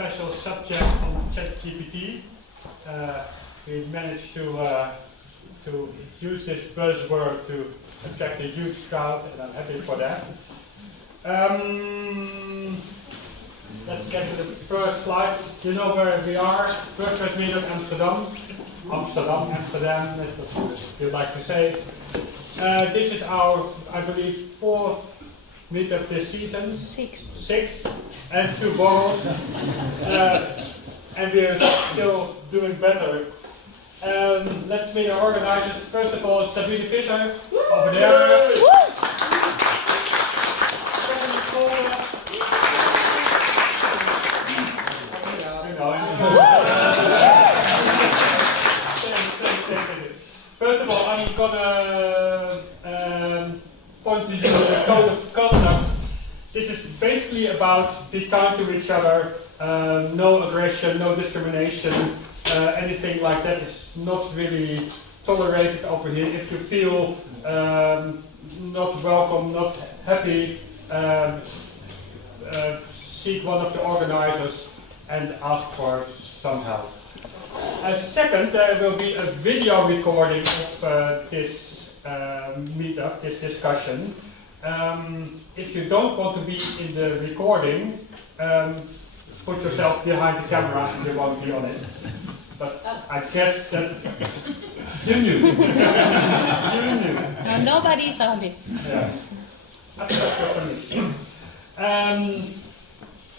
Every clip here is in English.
special subject on ChatGPT. We managed to use this buzzword to attract a huge crowd, and I'm happy for that. Let's get to the first slide. You know where we are. WordPress Meetup Amsterdam. Amsterdam, that's what you'd like to say. This is our, I believe, fourth meetup this season. Sixth. And 2 borrows. And we are still doing better. Let's meet our organizers. First of all, Sabine Visser, over there. First of all, I'm gonna point to you the code of conduct. This is basically about be kind to each other, no aggression, no discrimination, anything like that is not really tolerated over here. If you feel not welcome, not happy, seek one of the organizers and ask for some help. Second, there will be a video recording of this meetup, this discussion. If you don't want to be in the recording, put yourself behind the camera and you won't be on it. But I guess that you knew. You knew. No, nobody saw it. Yeah.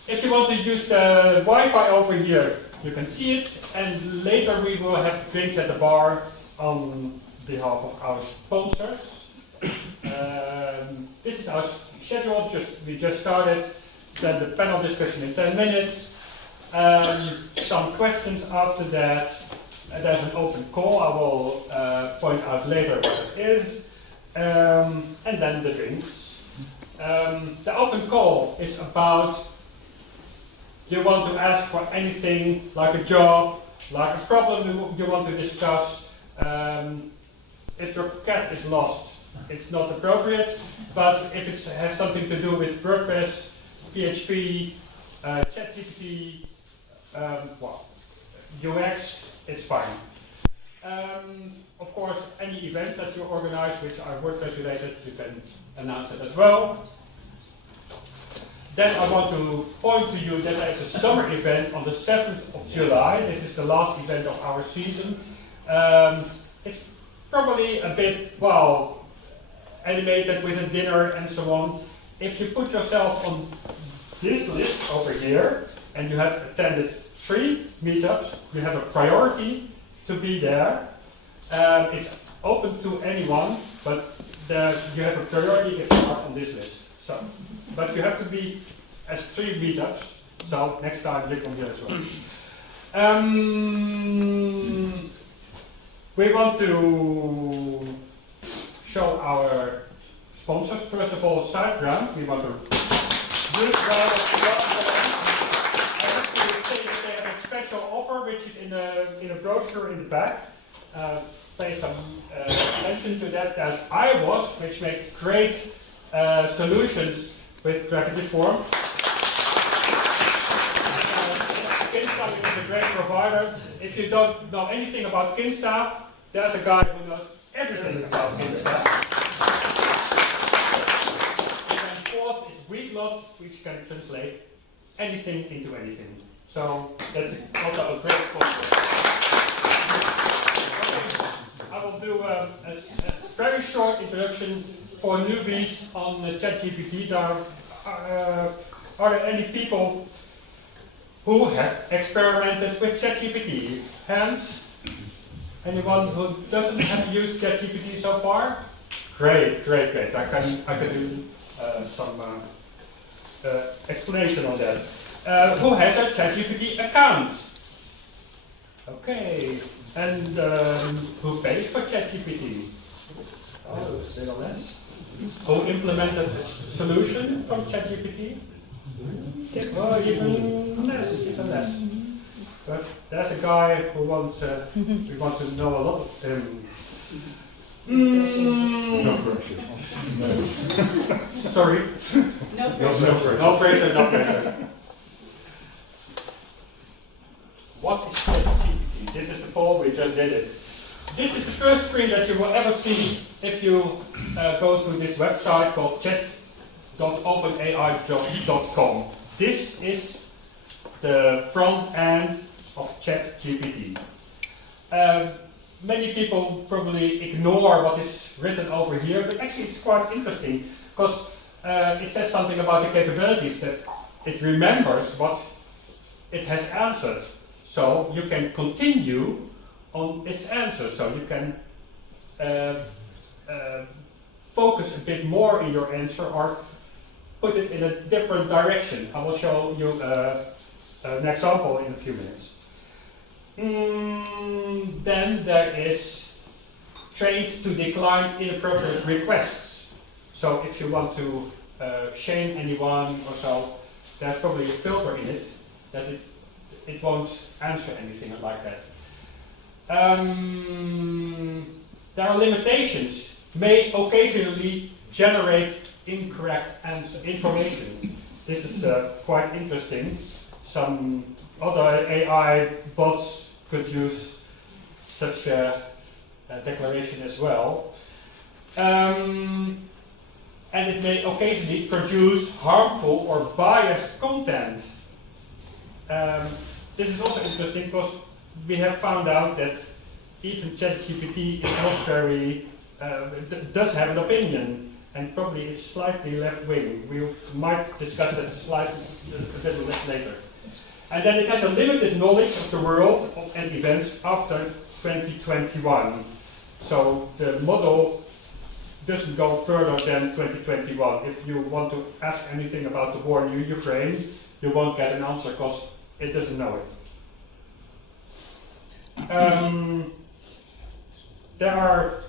If you want to use the Wi-Fi over here, you can see it, and later we will have drinks at the bar on behalf of our sponsors. This is our schedule, we just started, then the panel discussion in 10 minutes, some questions after that, and there's an open call, I will point out later what it is, and then the drinks. The open call is about you want to ask for anything like a job, like a problem you want to discuss. If your cat is lost, it's not appropriate, but if it has something to do with WordPress, PHP, ChatGPT, UX, it's fine. Of course, any events that you organize which are WordPress related, you can announce it as well. Then I want to point to you that there is a summer event on the 7th of July. This is the last event of our season. It's probably a bit, well, animated with a dinner and so on. If you put yourself on this list over here, and you have attended 3 meetups, you have a priority to be there. It's open to anyone, but you have a priority if you are on this list. So, but you have to be at 3 meetups, so next time click on here as well. We want to show our sponsors. First of all, SiteGround. We want to use I have to say that they have a special offer which is in a brochure in the back. Pay some attention to that. There's iWAS, which makes great solutions with gravity forms. Kinsta, which is a great provider. If you don't know anything about Kinsta, there's a guy who knows everything about Kinsta. And fourth is Weeklot, which can translate anything into anything. So that's also a great sponsor. I will do a very short introduction for newbies on ChatGPT. Are there any people who have experimented with ChatGPT? Hands? Anyone who doesn't have used ChatGPT so far? Great. I can do some explanation on that. Who has a ChatGPT account? Okay. And who pays for ChatGPT? Oh, a little less. Who implemented a solution from ChatGPT? Oh, even less. But there's a guy who wants, we want to know a lot of him. No pressure. Sorry? No pressure. No pressure. This is the first screen that you will ever see if you go to this website called chat.openai.com. This is the front end of ChatGPT. Many people probably ignore what is written over here, but actually it's quite interesting because it says something about the capabilities, that it remembers what it has answered. So you can continue on its answer. So you can focus a bit more in your answer or put it in a different direction. I will show you an example in a few minutes. Then there is trained to decline inappropriate requests. So if you want to shame anyone or so, there's probably a filter in it that it won't answer anything like that. There are limitations. May occasionally generate incorrect information. This is quite interesting. Some other AI bots could use such a declaration as well. And it may occasionally produce harmful or biased content. This is also interesting because we have found out that even ChatGPT is not very, does have an opinion, and probably it's slightly left-wing. We might discuss that slightly a little bit later. And then it has a limited knowledge of the world and events after 2021. So the model doesn't go further than 2021. If you want to ask anything about the war in Ukraine, you won't get an answer because it doesn't know it. There are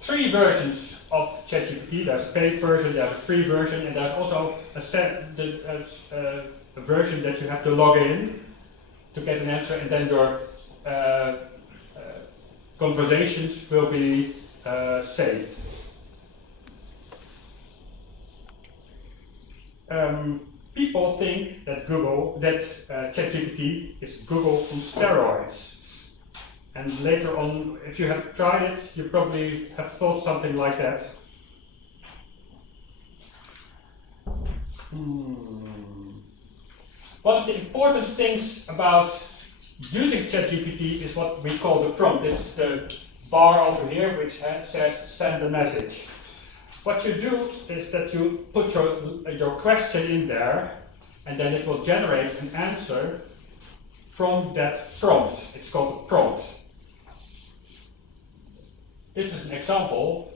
3 versions of ChatGPT. There's a paid version, there's a free version, and there's also a version that you have to log in to get an answer, and then your conversations will be saved. People think that ChatGPT is Google on steroids. And later on, if you have tried it, you probably have thought something like that. One of the important things about using ChatGPT is what we call the prompt. This is the bar over here which says send a message. What you do is that you put your question in there, and then it will generate an answer from that prompt. It's called a prompt. This is an example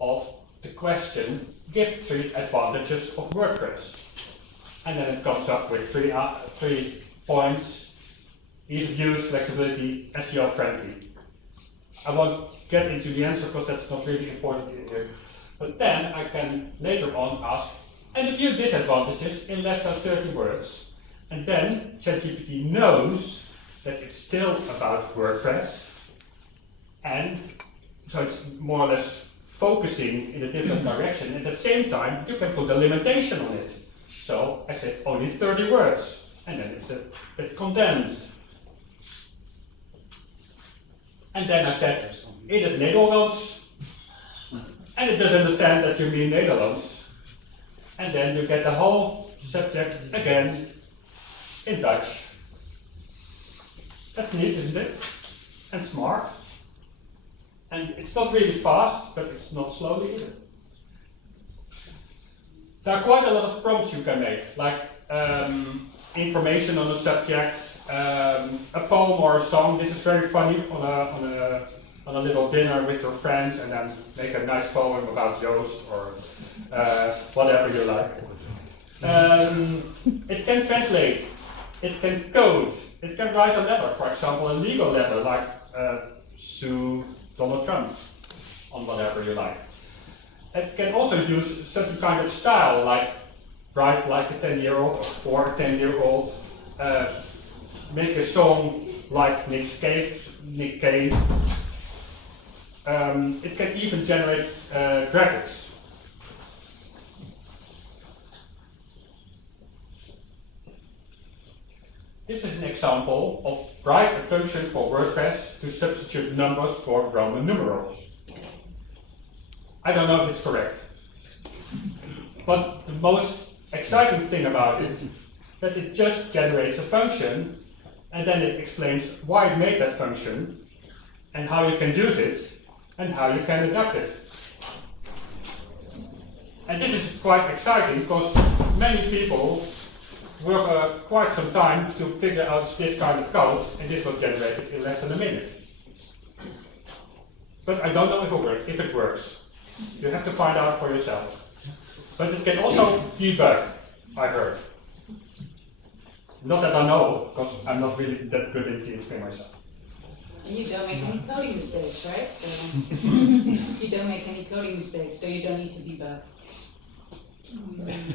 of the question, give 3 advantages of WordPress. And then it comes up with 3 points: ease of use, flexibility, SEO friendly. I won't get into the answer because that's not really important in here. But then I can later on ask, and a few disadvantages in less than 30 words. And then ChatGPT knows that it's still about WordPress, and so it's more or less focusing in a different direction. And at the same time, you can put a limitation on it. So I said only 30 words, and then it's a bit condensed. And then I said, in het Nederlands, and it does understand that you mean Netherlands. And then you get the whole subject again in Dutch. That's neat, isn't it? And smart. And it's not really fast, but it's not slowly either. There are quite a lot of prompts you can make, like information on the subject, a poem or a song. This is very funny on a little dinner with your friends, and then make a nice poem about Joost or whatever you like. It can translate, it can code, it can write a letter, for example, a legal letter, like sue Donald Trump on whatever you like. It can also use a certain kind of style, like write like a 10-year-old or for a 10-year-old, make a song like Nick Cave. It can even generate graphics. This is an example of write a function for WordPress to substitute numbers for Roman numerals. I don't know if it's correct. But the most exciting thing about it is that it just generates a function and then it explains why it made that function and how you can use it and how you can deduct it. And this is quite exciting because many people work quite some time to figure out this kind of code, and this was generated in less than a minute. But I don't know if it works. You have to find out for yourself. But it can also debug, I heard. Not that I know of, because I'm not really that good in PHP myself. And you don't make any coding mistakes, right? So you don't make any coding mistakes, so you don't need to debug.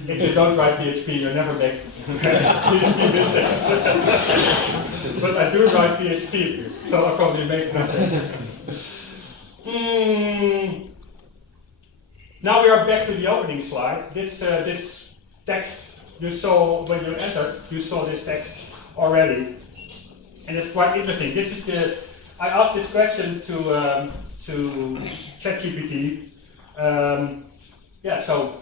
If you don't write PHP, you never make PHP mistakes. But I do write PHP, so I probably make mistakes. Now we are back to the opening slide. This text you saw when you entered, you saw this text already. And it's quite interesting. This is I asked this question to ChatGPT. So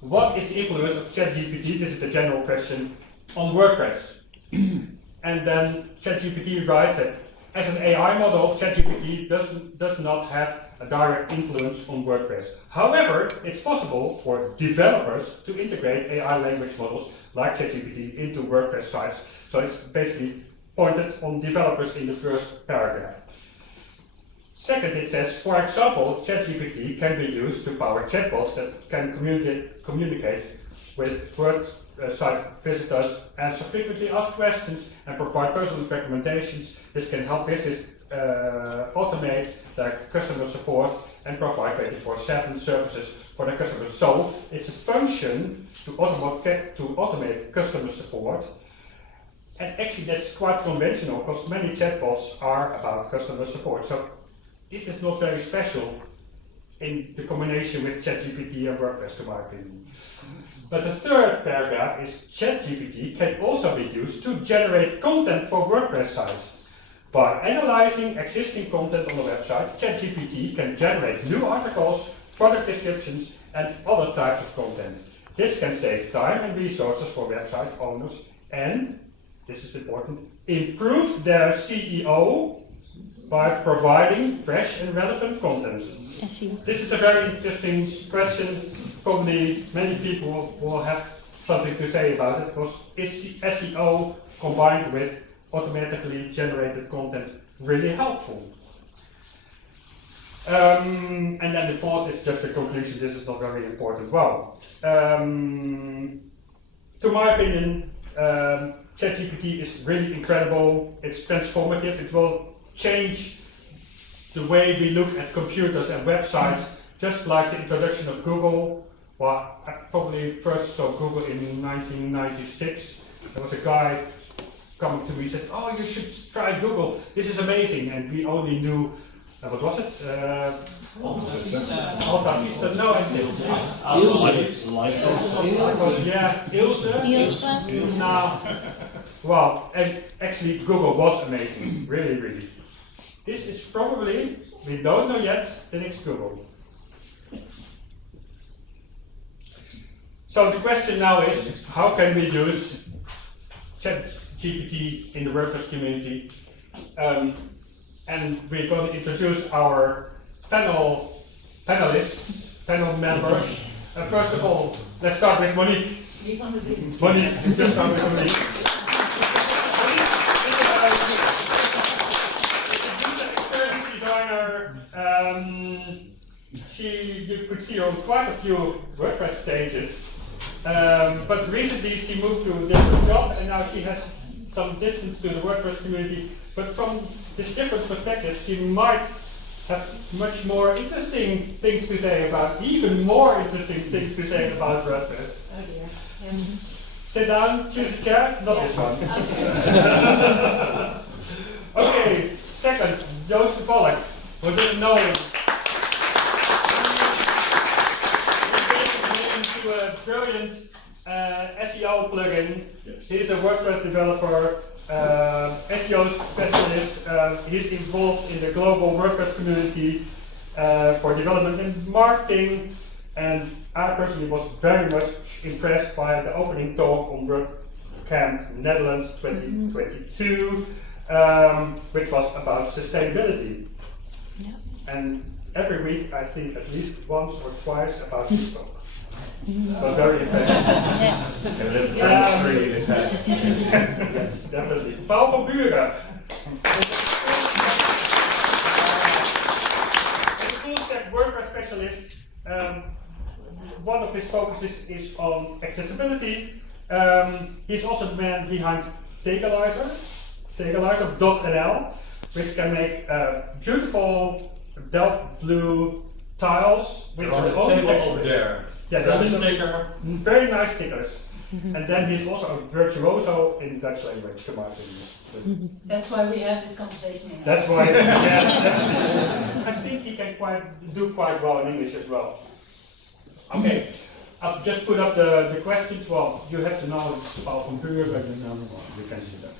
what is the influence of ChatGPT? This is the general question on WordPress. And then ChatGPT writes that as an AI model, ChatGPT does not have a direct influence on WordPress. However, it's possible for developers to integrate AI language models like ChatGPT into WordPress sites. So it's basically pointed on developers in the first paragraph. Second, it says, for example, ChatGPT can be used to power chatbots that can communicate with website visitors, answer frequently asked questions, and provide personal recommendations. This can help business automate their customer support and provide 24/7 services for their customers. So it's a function to automate customer support. And actually that's quite conventional because many chatbots are about customer support. So this is not very special in the combination with ChatGPT and WordPress, to my opinion. But the third paragraph is ChatGPT can also be used to generate content for WordPress sites. By analyzing existing content on the website, ChatGPT can generate new articles, product descriptions, and other types of content. This can save time and resources for website owners and, this is important, improve their SEO by providing fresh and relevant content. This is a very interesting question. Probably many people will have something to say about it, because is SEO combined with automatically generated content really helpful? And then the fourth is just a conclusion. This is not very important. Well, to my opinion, ChatGPT is really incredible. It's transformative. It will change the way we look at computers and websites, just like the introduction of Google. Well, I probably first saw Google in 1996. There was a guy coming to me and said, "Oh, you should try Google. This is amazing." And we only knew, what was it? Alta Vista. No, Ilse. No. Well, and actually Google was amazing. Really, really. This is probably, we don't know yet, the next Google. So the question now is, how can we use ChatGPT in the WordPress community? And we're going to introduce our panelists, panel members. First of all, let's start with Monique. Monique, just start with Monique. You could see her on quite a few WordPress stages, but recently she moved to a different job and now she has some distance to the WordPress community. But from this different perspective, she might have much more interesting things to say about, even more interesting things to say about WordPress. Oh dear. Sit down, choose a chair, not this one. Okay, second, Joost de Valk. We didn't know him. He's a brilliant SEO plugin. Yes. He's a WordPress developer, SEO specialist. He's involved in the global WordPress community for development and marketing. And I personally was very much impressed by the opening talk on WordCamps Netherlands 2022, which was about sustainability. Yeah. And every week I think at least once or twice about this talk. It was very impressive. Yes. Yes, definitely. Paul van Buuren. As a full stack WordPress specialist, one of his focuses is on accessibility. He's also the man behind Tegelizr.nl, which can make beautiful Delft blue tiles with on their the own table text. over there. Yeah, That that is is sticker. very nice stickers. And then he's also a virtuoso in Dutch language, to my opinion. That's why we have this conversation here. That's why, yeah, I think he can do quite well in English as well. Okay, I'll just put up the questions. Well, you have to know Paul van Buuren, but you can see that.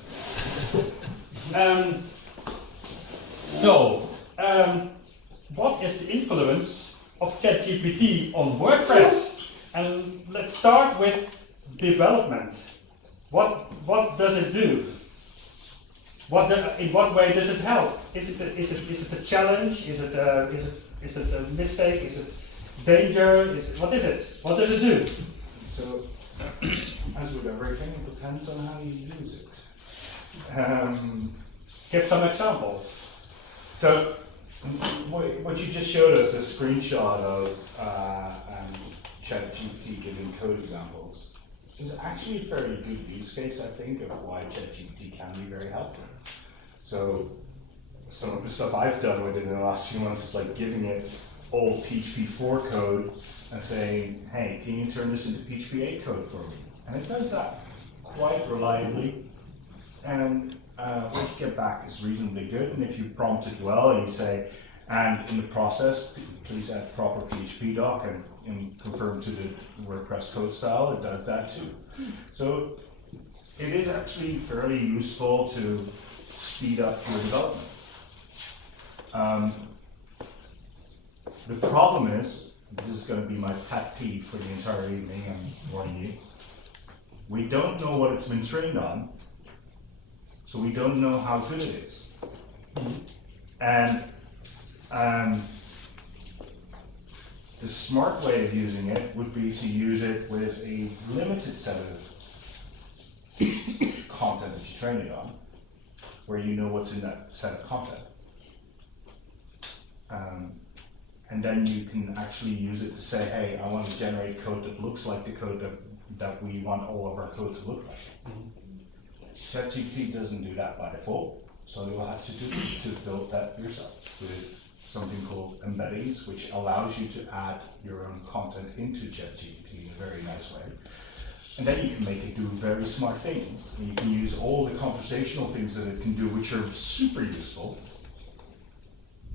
What is the influence of ChatGPT on WordPress? And let's start with development. What does it do? In what way does it help? Is it a challenge? Is it a mistake? Is it danger? What is it? What does it do? So, as with everything, it depends on how you use it. Give some examples. So, what you just showed us, a screenshot of ChatGPT giving code examples, is actually a fairly good use case, I think, of why ChatGPT can be very helpful. So, some of the stuff I've done with it in the last few months is like giving it old PHP 4 code and saying, hey, can you turn this into PHP 8 code for me? And it does that quite reliably. And what you get back is reasonably good. And if you prompt it well and you say, and in the process, please add proper PHP doc and confirm to the WordPress code style, it does that too. So it is actually fairly useful to speed up your development. The problem is, this is going to be my pet peeve for the entire evening, I'm warning you. We don't know what it's been trained on, so we don't know how good it is. And the smart way of using it would be to use it with a limited set of content that you train it on, where you know what's in that set of content. And then you can actually use it to say, hey, I want to generate code that looks like the code that we want all of our code to look like. ChatGPT doesn't do that by default, so you'll have to build that yourself with something called embeddings, which allows you to add your own content into ChatGPT in a very nice way. And then you can make it do very smart things. And you can use all the conversational things that it can do, which are super useful.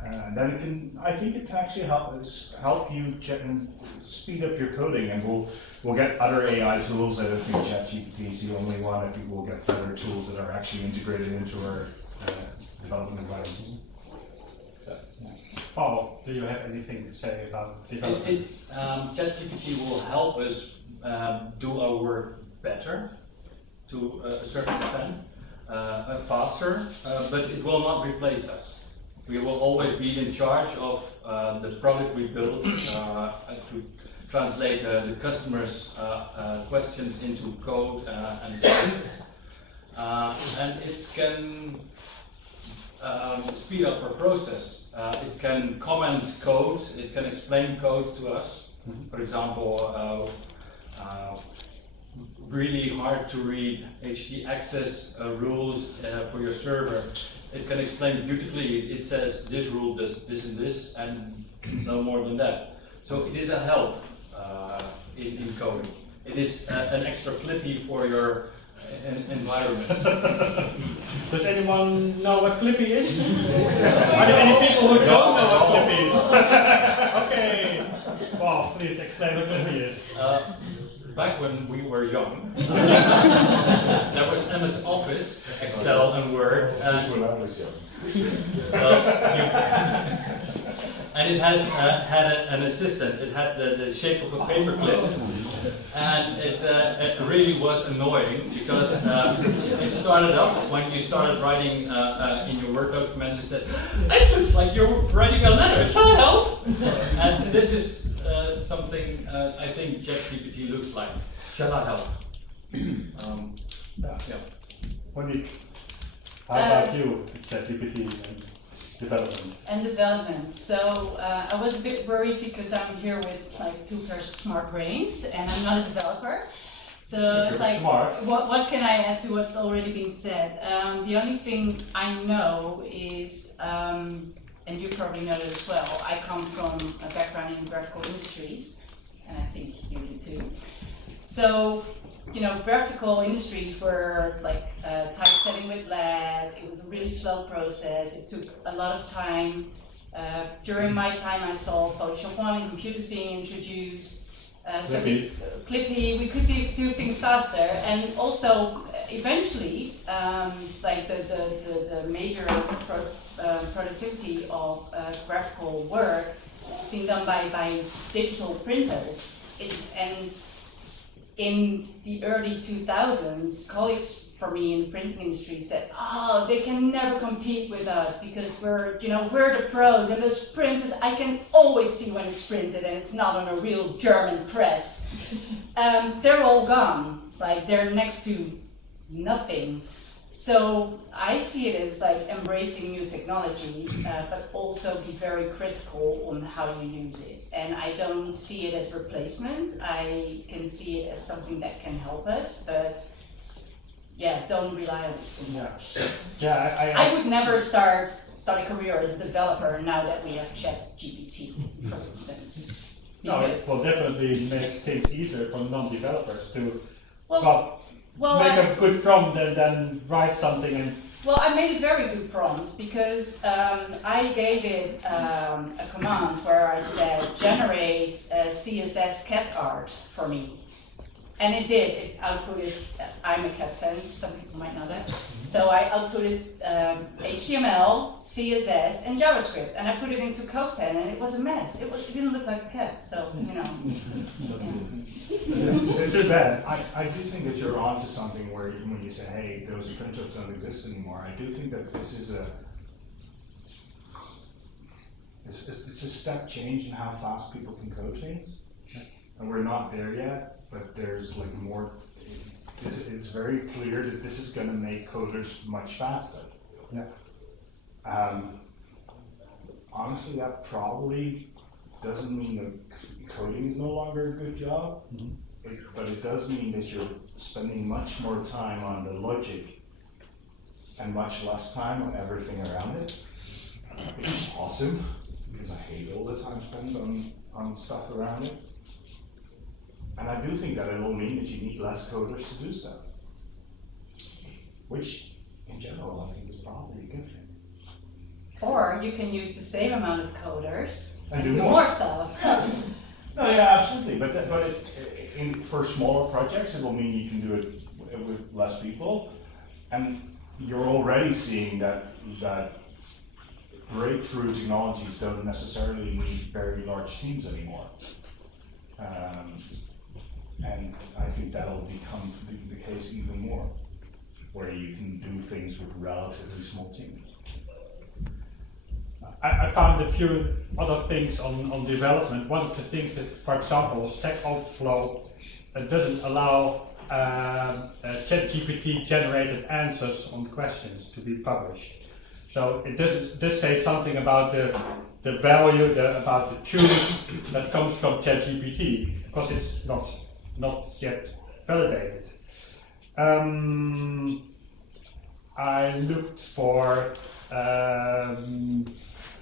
And then it can, I think it can actually help you speed up your coding, and we'll get other AI tools. I don't think ChatGPT is the only one. I think we'll get better tools that are actually integrated into our development environment. Paul, do you have anything to say about development? ChatGPT will help us do our work better, to a certain extent, faster, but it will not replace us. We will always be in charge of the product we build, to translate the customer's questions into code and services. And it can speed up our process. It can comment code, it can explain code to us. For example, really hard to read htaccess rules for your server. It can explain beautifully. It says this rule does this and this, and no more than that. So it is a help in coding. It is an extra Clippy for your environment. Does anyone know what Clippy is? Are there any people who don't know what Clippy is? Okay. Well, please explain what Clippy is. back when we were young, there was MS Office, Excel, and Word. This is when I was young. And it has had an assistant. It had the shape of a paperclip, and it really was annoying because it started up when you started writing in your Word document. It said, "It looks like you're writing a letter. Shall I help?" And this is something I think ChatGPT looks like. Shall I help? Yeah. Monique, how about you, ChatGPT and development? And development. So I was a bit worried because I'm here with like two very smart brains, and I'm not a developer. So it's You're like, smart. what can I add to what's already been said? The only thing I know is, and you probably know it as well, I come from a background in graphical industries, and I think you do too. So, you know, graphical industries were like typesetting with lead. It was a really slow process. It took a lot of time. During my time, I saw Photoshop 1 and computers being introduced. Clippy, we could do things faster, and also eventually, like the major productivity of graphical work has been done by digital printers. And in the early 2000s, colleagues for me in the printing industry said, "Oh, they can never compete with us because we're the pros, and those printers, I can always see when it's printed and it's not on a real German press." They're all gone, like they're next to nothing. So I see it as like embracing new technology, but also be very critical on how you use it. And I don't see it as replacement. I can see it as something that can help us, but yeah, don't rely on it too much. Yeah, I would never start a career as a developer now that we have ChatGPT, for instance. no, it will definitely make things easier for non-developers to Well, make a good prompt and then write something and. Well, I made a very good prompt because I gave it a command where I said, generate CSS cat art for me. And it did. It outputted, I'm a cat fan, some people might know that. So I outputted HTML, CSS, and JavaScript. And I put it into CodePen, and it was a mess. It didn't look like a cat, so, you know. It's too bad. I do think that you're onto something where when you say, hey, those printouts don't exist anymore, I do think that this is it's a step change in how fast people can code things. And we're not there yet, but there's like more, it's very clear that this is gonna make coders much faster. Yeah. Honestly, that probably doesn't mean that coding is no longer a good job, but it does mean that you're spending much more time on the logic and much less time on everything around it, which is awesome, because I hate all the time spent on stuff around it. And I do think that it will mean that you need less coders to do stuff, which in general I think is probably a good thing. Or you can use the same amount of coders And do do more stuff. No, yeah, absolutely. But for smaller projects, it will mean you can do it with less people, and you're already seeing that breakthrough technologies don't necessarily need very large teams anymore. And I think that'll become the case even more, where you can do things with relatively small teams. I found a few other things on development. One of the things that, for example, Stack Overflow doesn't allow ChatGPT generated answers on questions to be published. So it does say something about the value, about the truth that comes from ChatGPT, because it's not yet validated. I looked for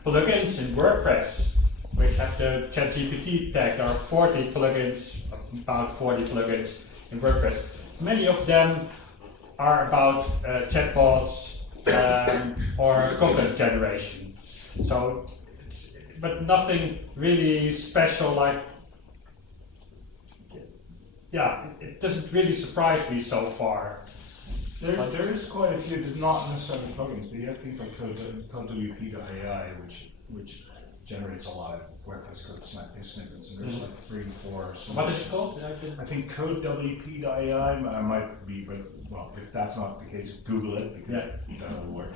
plugins in WordPress, which have the ChatGPT tag. There are 40 plugins, about 40 plugins in WordPress. Many of them are about chatbots or content generation. So, but nothing really special like yeah, it doesn't really surprise me so far. There is quite a few, there's not necessarily plugins, but you have things like code.wp.ai, which generates a lot of WordPress code snippets, and there's like 3 or 4. What is it called? I think code.wp.ai, I might be, but well, if that's not the case, Google it, because you don't know the word.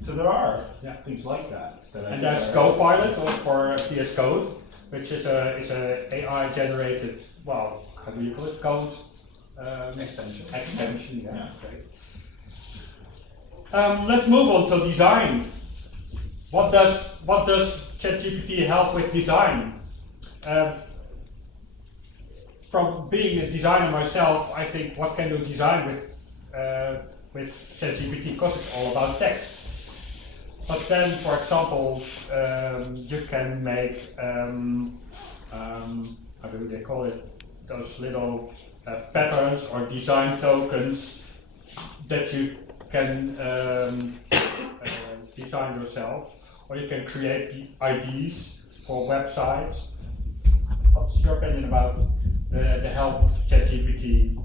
So there are things like that. And there's Copilot for VS Code, which is a AI generated, well, how do you call it? Code Extension. Extension, yeah. Okay. Let's move on to design. What does ChatGPT help with design? From being a designer myself, I think what can you design with ChatGPT? Because it's all about text. But then, for example, you can make how do they call it? Those little patterns or design tokens that you can design yourself, or you can create the IDs for websites. What's your opinion about the help of ChatGPT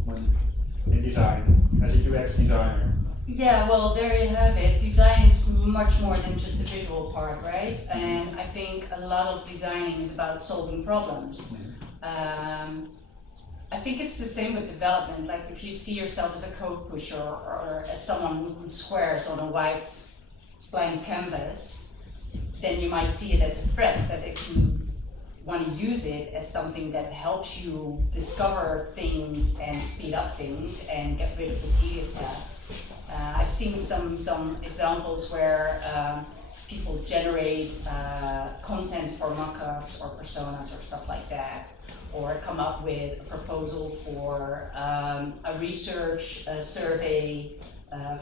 in design as a UX designer? Yeah, well, there you have it. Design is much more than just the visual part, right? And I think a lot of designing is about solving problems. I think it's the same with development. Like if you see yourself as a code pusher or as someone who puts squares on a white blank canvas, then you might see it as a threat. But if you want to use it as something that helps you discover things and speed up things and get rid of the tedious tasks. I've seen some examples where people generate content for mockups or personas or stuff like that, or come up with a proposal for a research survey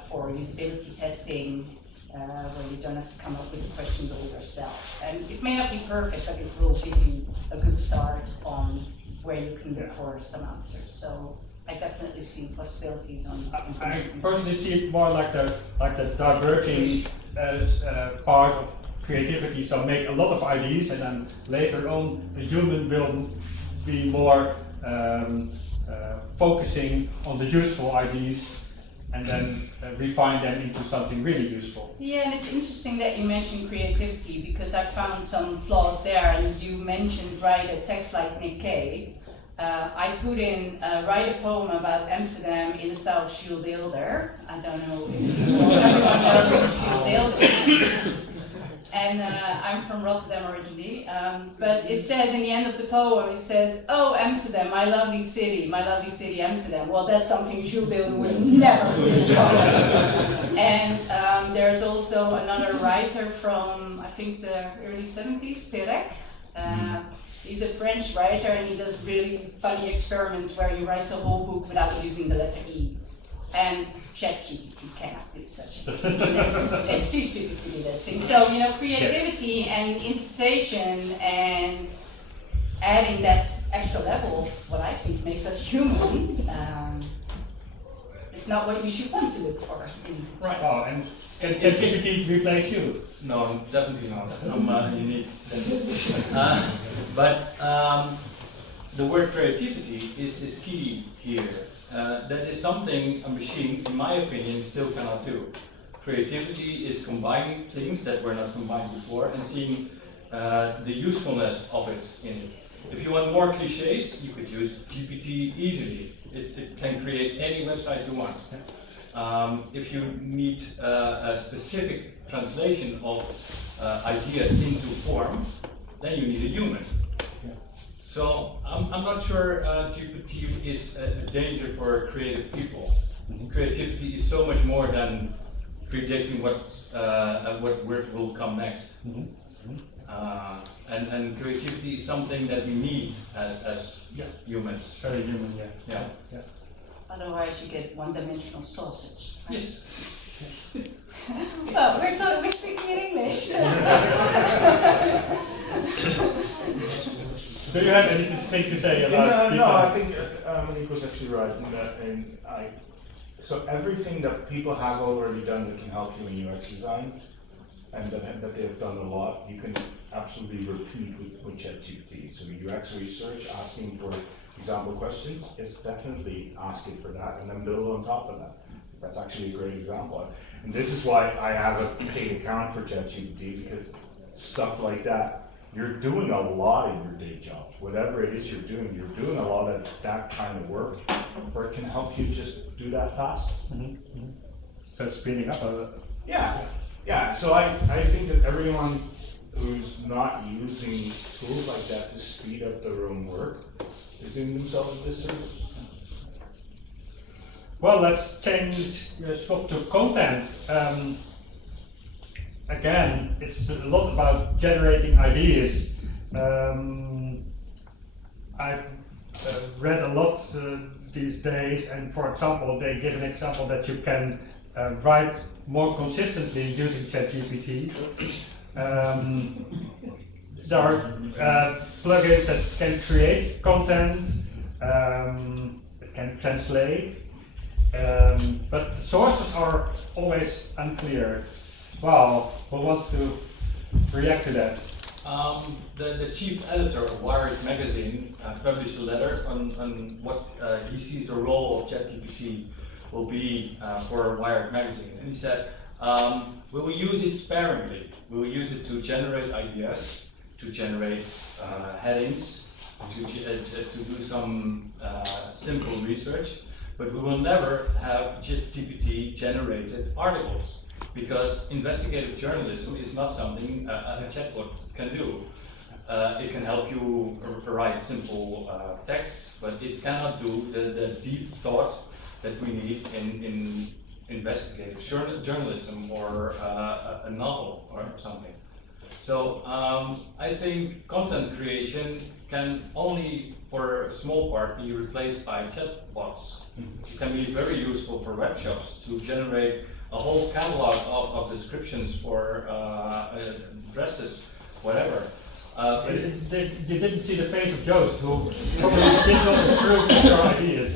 for usability testing, where you don't have to come up with the questions all yourself. And it may not be perfect, but it will give you a good start on where you can look for some answers. So I definitely see possibilities on. I personally see it more like the diverging part of creativity. So make a lot of ideas, and then later on, the human will be more focusing on the useful ideas, and then refine them into something really useful. Yeah, and it's interesting that you mentioned creativity, because I found some flaws there. And you mentioned write a text like Nick Cave. I put in write a poem about Amsterdam in the style of Jules Deelder. I don't know if everyone knows who Jules Deelder is. And I'm from Rotterdam originally. But it says in the end of the poem, it says, "Oh, Amsterdam, my lovely city Amsterdam." Well, that's something Jules Deelder would never put in the poem. And there's also another writer from, I think, the early 70s, Perec. He's a French writer, and he does really funny experiments where he writes a whole book without using the letter E. And ChatGPT cannot do such a thing. It's too stupid to do those things. So, you know, creativity and interpretation and adding that extra level of what I think makes us human, it's not what you should want to look for. Right. Oh, and can ChatGPT replace you? No, definitely not. I'm unique. But the word creativity is key here. That is something a machine, in my opinion, still cannot do. Creativity is combining things that were not combined before and seeing the usefulness of it in it. If you want more cliches, you could use GPT easily. It can create any website you want. If you need a specific translation of ideas into form, then you need a human. So I'm not sure GPT is a danger for creative people. Creativity is so much more than predicting what word will come next. And creativity is something that we need as humans. Very human, yeah. Otherwise, you get one-dimensional sausage. Right? Yes. Well, we're speaking in English. Do you have anything to say about design? No, I think Monique was actually right in that. So everything that people have already done that can help you in UX design, and that they've done a lot, you can absolutely repeat with ChatGPT. So you actually search asking for example questions, it's definitely asking for that and then build on top of that. That's actually a great example. And this is why I have a paid account for ChatGPT, because stuff like that, you're doing a lot in your day jobs. Whatever it is you're doing a lot of that kind of work where it can help you just do that fast. So it's speeding up a Yeah. So I think that everyone who's not using tools like that to speed up their own work is doing themselves a disservice. Well, let's swap to content. Again, it's a lot about generating ideas. I've read a lot these days, and for example, they give an example that you can write more consistently using ChatGPT. There are plugins that can create content, that can translate, but sources are always unclear. Wow, who wants to react to that? The chief editor of Wired magazine published a letter on what he sees the role of ChatGPT will be for Wired magazine. And he said, we will use it sparingly. We will use it to generate ideas, to generate headings, to do some simple research, but we will never have GPT generated articles, because investigative journalism is not something a chatbot can do. It can help you write simple texts, but it cannot do the deep thought that we need in investigative journalism or a novel or something. So I think content creation can only, for a small part, be replaced by chatbots. It can be very useful for web shops to generate a whole catalog of descriptions for dresses, whatever. You didn't see the face of Joost, who probably did not approve of your ideas.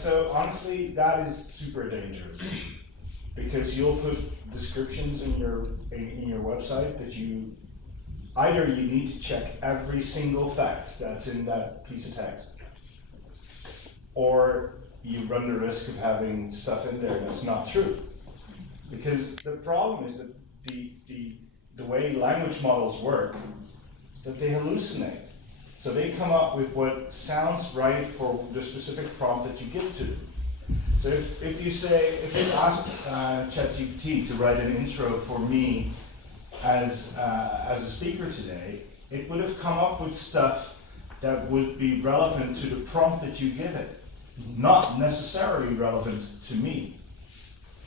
So honestly, that is super dangerous, because you'll put descriptions in your website that either you need to check every single fact that's in that piece of text, or you run the risk of having stuff in there that's not true. Because the problem is that the way language models work is that they hallucinate. So they come up with what sounds right for the specific prompt that you give to them. So if you ask ChatGPT to write an intro for me as a speaker today, it would have come up with stuff that would be relevant to the prompt that you give it, not necessarily relevant to me.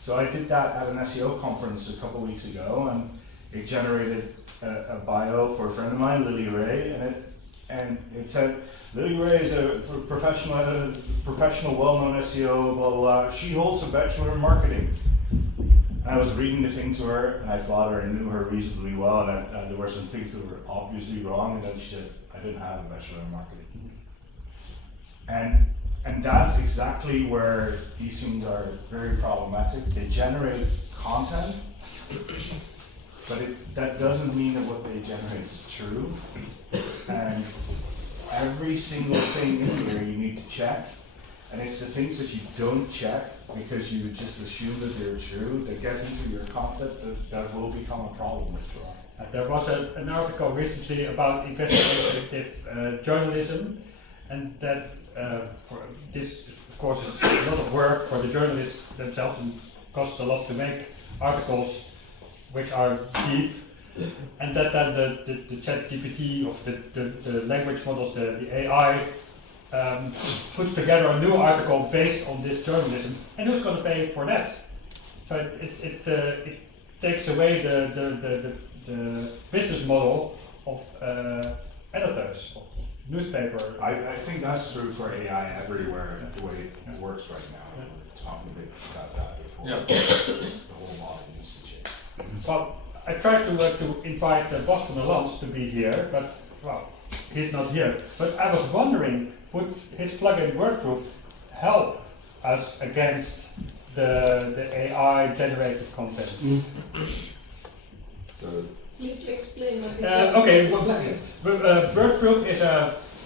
So I did that at an SEO conference a couple of weeks ago, and it generated a bio for a friend of mine, Lily Ray, and it said, Lily Ray is a professional, well-known SEO, blah, blah, blah. She holds a bachelor in marketing. And I was reading the thing to her, and I thought her and knew her reasonably well, and there were some things that were obviously wrong, and then she said, I didn't have a bachelor in marketing. And that's exactly where these things are very problematic. They generate content, but that doesn't mean that what they generate is true. And every single thing in here you need to check. And it's the things that you don't check because you just assume that they're true that gets into your content that will become a problem later on. There was an article recently about investigative journalism, and that this, of course, is a lot of work for the journalists themselves and costs a lot to make articles which are deep, and that then the ChatGPT of the language models, the AI, puts together a new article based on this journalism, and who's going to pay for that? So it takes away the business model of editors, of newspaper. I think that's true for AI everywhere, the way it works right now. We were talking a bit about that before. Yeah. The whole model needs to change. Well, I tried to invite Boston Alons to be here, but well, he's not here. But I was wondering, would his plugin WordPress help us against the AI generated content? So Please explain what it Okay, is. WordProof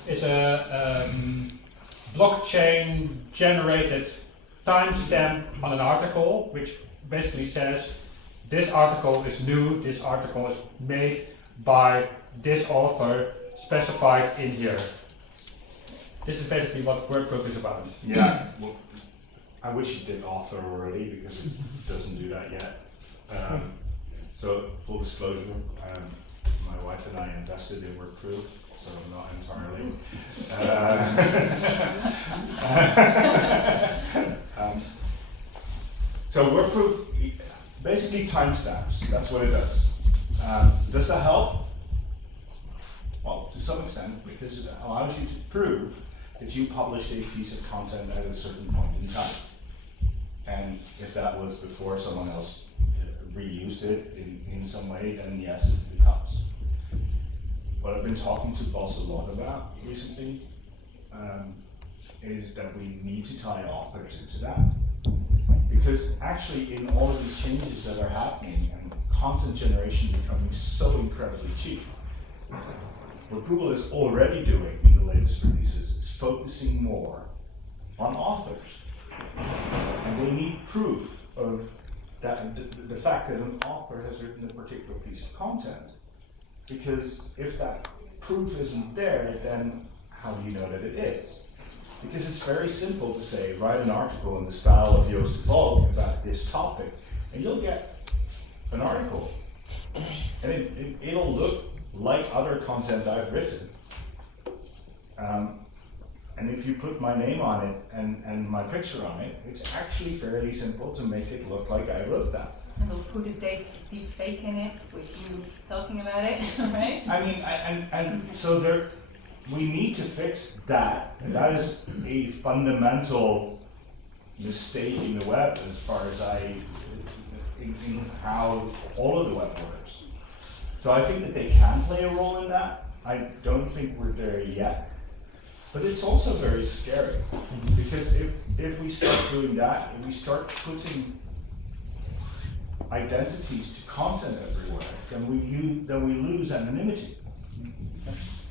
is a blockchain generated timestamp on an article, which basically says this article is new, this article is made by this author specified in here. This is basically what WordProof is about. Yeah, well, I wish it did author already because it doesn't do that yet. So full disclosure, my wife and I invested in WordProof, so not entirely. So WordProof basically timestamps. That's what it does. Does that help? Well, to some extent, because it allows you to prove that you published a piece of content at a certain point in time. And if that was before someone else reused it in some way, then yes, it helps. What I've been talking to Boss a lot about recently is that we need to tie authors into that. Because actually in all of these changes that are happening and content generation becoming so incredibly cheap, what Google is already doing in the latest releases is focusing more on authors. And they need proof of that, the fact that an author has written a particular piece of content. Because if that proof isn't there, then how do you know that it is? Because it's very simple to say, write an article in the style of Joost de Valk about this topic, and you'll get an article. And it'll look like other content I've written. And if you put my name on it and my picture on it, it's actually fairly simple to make it look like I wrote that. And we'll put a deep fake in it with you talking about it, right? I mean, and so there, we need to fix that. And that is a fundamental mistake in the web as far as in how all of the web works. So I think that they can play a role in that. I don't think we're there yet. But it's also very scary, because if we start doing that, and we start putting identities to content everywhere, then we lose anonymity.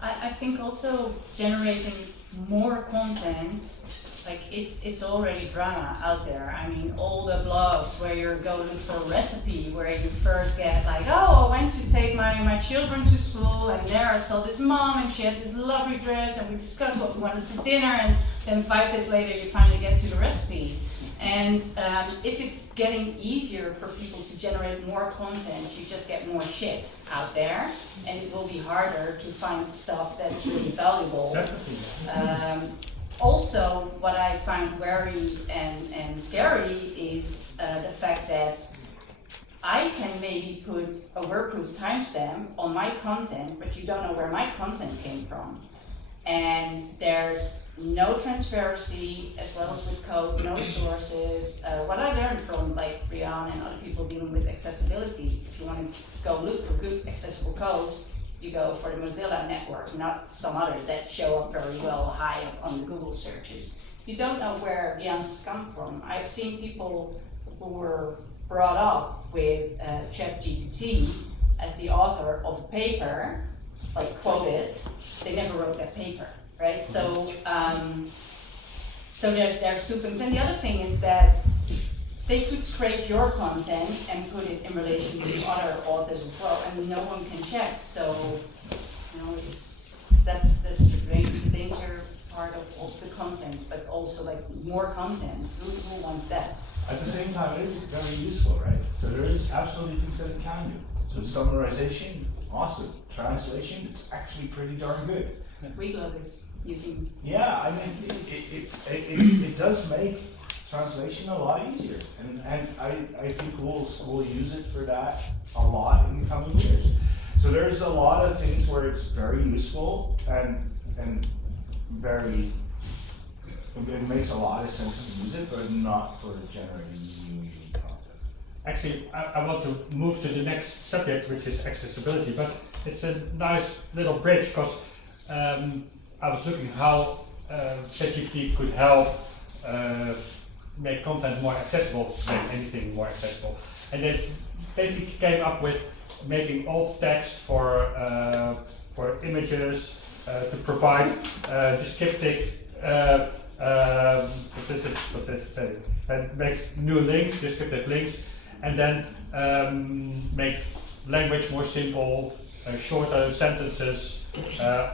I think also generating more content, like it's already drama out there. I mean, all the blogs where you go look for a recipe, where you first get like, oh, I went to take my children to school, and there I saw this mom, and she had this lovely dress, and we discussed what we wanted for dinner, and then 5 days later you finally get to the recipe. And if it's getting easier for people to generate more content, you just get more shit out there, and it will be harder to find stuff that's really valuable. Definitely. Also, what I find very and scary is the fact that I can maybe put a WordProof timestamp on my content, but you don't know where my content came from. And there's no transparency, as well as with code, no sources. What I learned from like Brian and other people dealing with accessibility, if you want to go look for good accessible code, you go for the Mozilla network, not some others that show up very well high up on the Google searches. You don't know where the answers come from. I've seen people who were brought up with ChatGPT as the author of a paper, like quoted, they never wrote that paper, right? So, so there's two things. And the other thing is that they could scrape your content and put it in relation to other authors as well, and no one can check. So, you know, that's the danger part of the content, but also like more content. Who wants that? At the same time, it is very useful, right? So there is absolutely things that it can do. So summarization, awesome. Translation, it's actually pretty darn good. Reglog is using. Yeah, I mean, it does make translation a lot easier, and I think we'll use it for that a lot in the coming years. So there's a lot of things where it's very useful and very, it makes a lot of sense to use it, but not for generating new content. Actually, I want to move to the next subject, which is accessibility, but it's a nice little bridge, because I was looking how ChatGPT could help make content more accessible, make anything more accessible. And they basically came up with making alt text for images, to provide descriptive, what does it say? It makes new links, descriptive links, and then make language more simple, shorter sentences,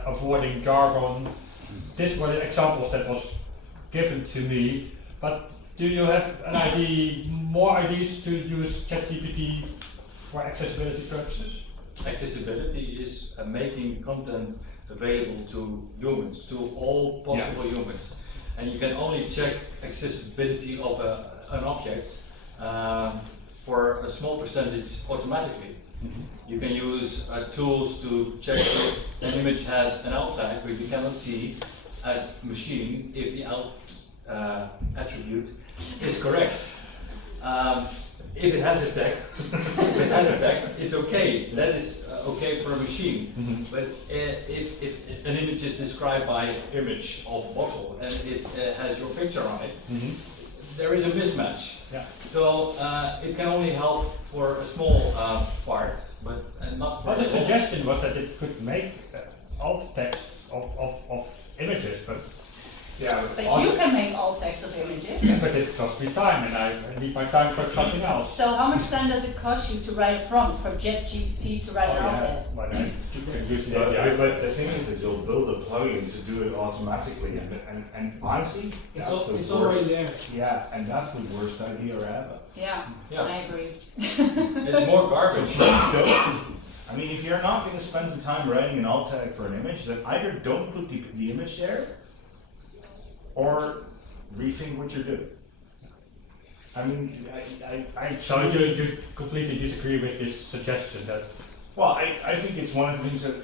avoiding jargon. These were the examples that was given to me, but do you have an idea, more ideas to use ChatGPT for accessibility purposes? Accessibility is making content available to humans, to all possible humans. And you can only check accessibility of an object for a small percentage automatically. You can use tools to check if an image has an alt tag, but you cannot see as a machine if the alt attribute is correct. If it has a text, it's okay. That is okay for a machine. But if an image is described by image of bottle and it has your picture on it, there is a mismatch. Yeah. So it can only help for a small part, but not for Well, the the whole. suggestion was that it could make alt texts of images, but But you can make alt text of images. but it costs me time, and I need my time for something else. So how much time does it cost you to write a prompt for ChatGPT to write an alt text? But I can use the But, API. but the thing is that you'll build a plugin to do it automatically, and honestly, that's the It's worst. already there. Yeah, and that's the worst idea ever. Yeah, Yeah. I agree. It's more So garbage. please don't. I mean, if you're not going to spend the time writing an alt tag for an image, then either don't put the image there, or rethink what you're doing. I mean, So you completely disagree with this suggestion that well, I think it's one of the things that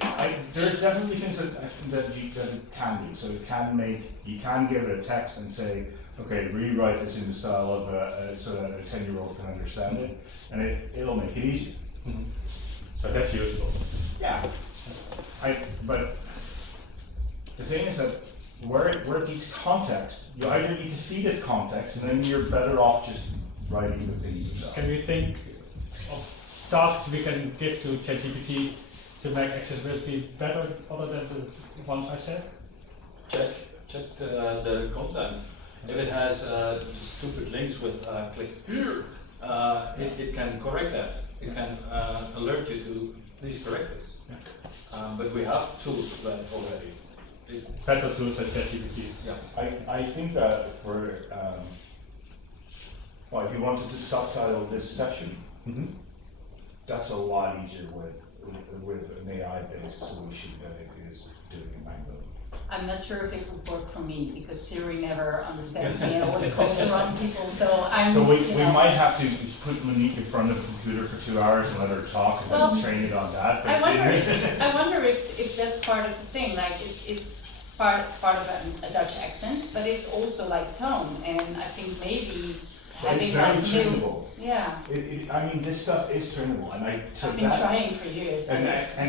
there's definitely things that that it can do. So you can give it a text and say, okay, rewrite this in the style of so that a 10-year-old can understand it, and it'll make it easier. so that's useful. Yeah. But the thing is that where it needs context, you either need to feed it context, and then you're better off just writing the thing yourself. Can we think of tasks we can give to ChatGPT to make accessibility better, other than the ones I said? Check the content. If it has stupid links with click here, it can correct that. It can alert you to please correct this. But we have tools for that already. Better tools than ChatGPT. Yeah. I think that for well, if you wanted to subtitle this session, that's a lot easier with an AI-based solution than it is doing it manually. I'm not sure if it would work for me because Siri never understands me and always calls the wrong people. So I'm. So we you know, might have to put Monique in front of the computer for 2 hours and let her talk and Well, then train it on that. I wonder if that's part of the thing. Like it's part of a Dutch accent, but it's also like tone, and I think maybe But having it's very like trainable. yeah. I mean, this stuff is trainable, and I've been trying for years, and it's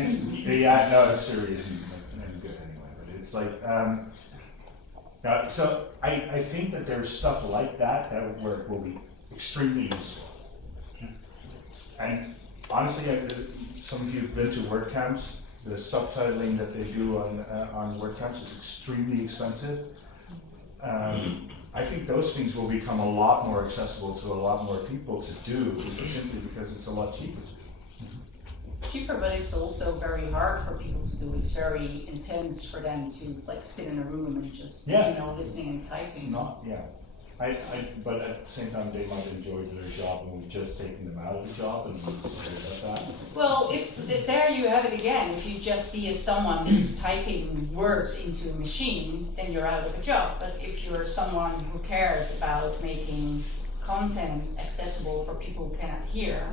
yeah, no, Siri isn't any good anyway. But it's like, so I think that there's stuff like that will be extremely useful. And honestly, some of you have been to WordCamps. The subtitling that they do on WordCamps is extremely expensive. I think those things will become a lot more accessible to a lot more people to do, simply because it's a lot cheaper to do. cheaper, but it's also very hard for people to do. It's very intense for them to like sit in a room and just listening and typing. It's not, yeah. But at the same time, they might enjoy their job, and we've just taken them out of the job, and sorry about that. Well, if there you have it again. If you just see as someone who's typing words into a machine, then you're out of a job. But if you're someone who cares about making content accessible for people who cannot hear,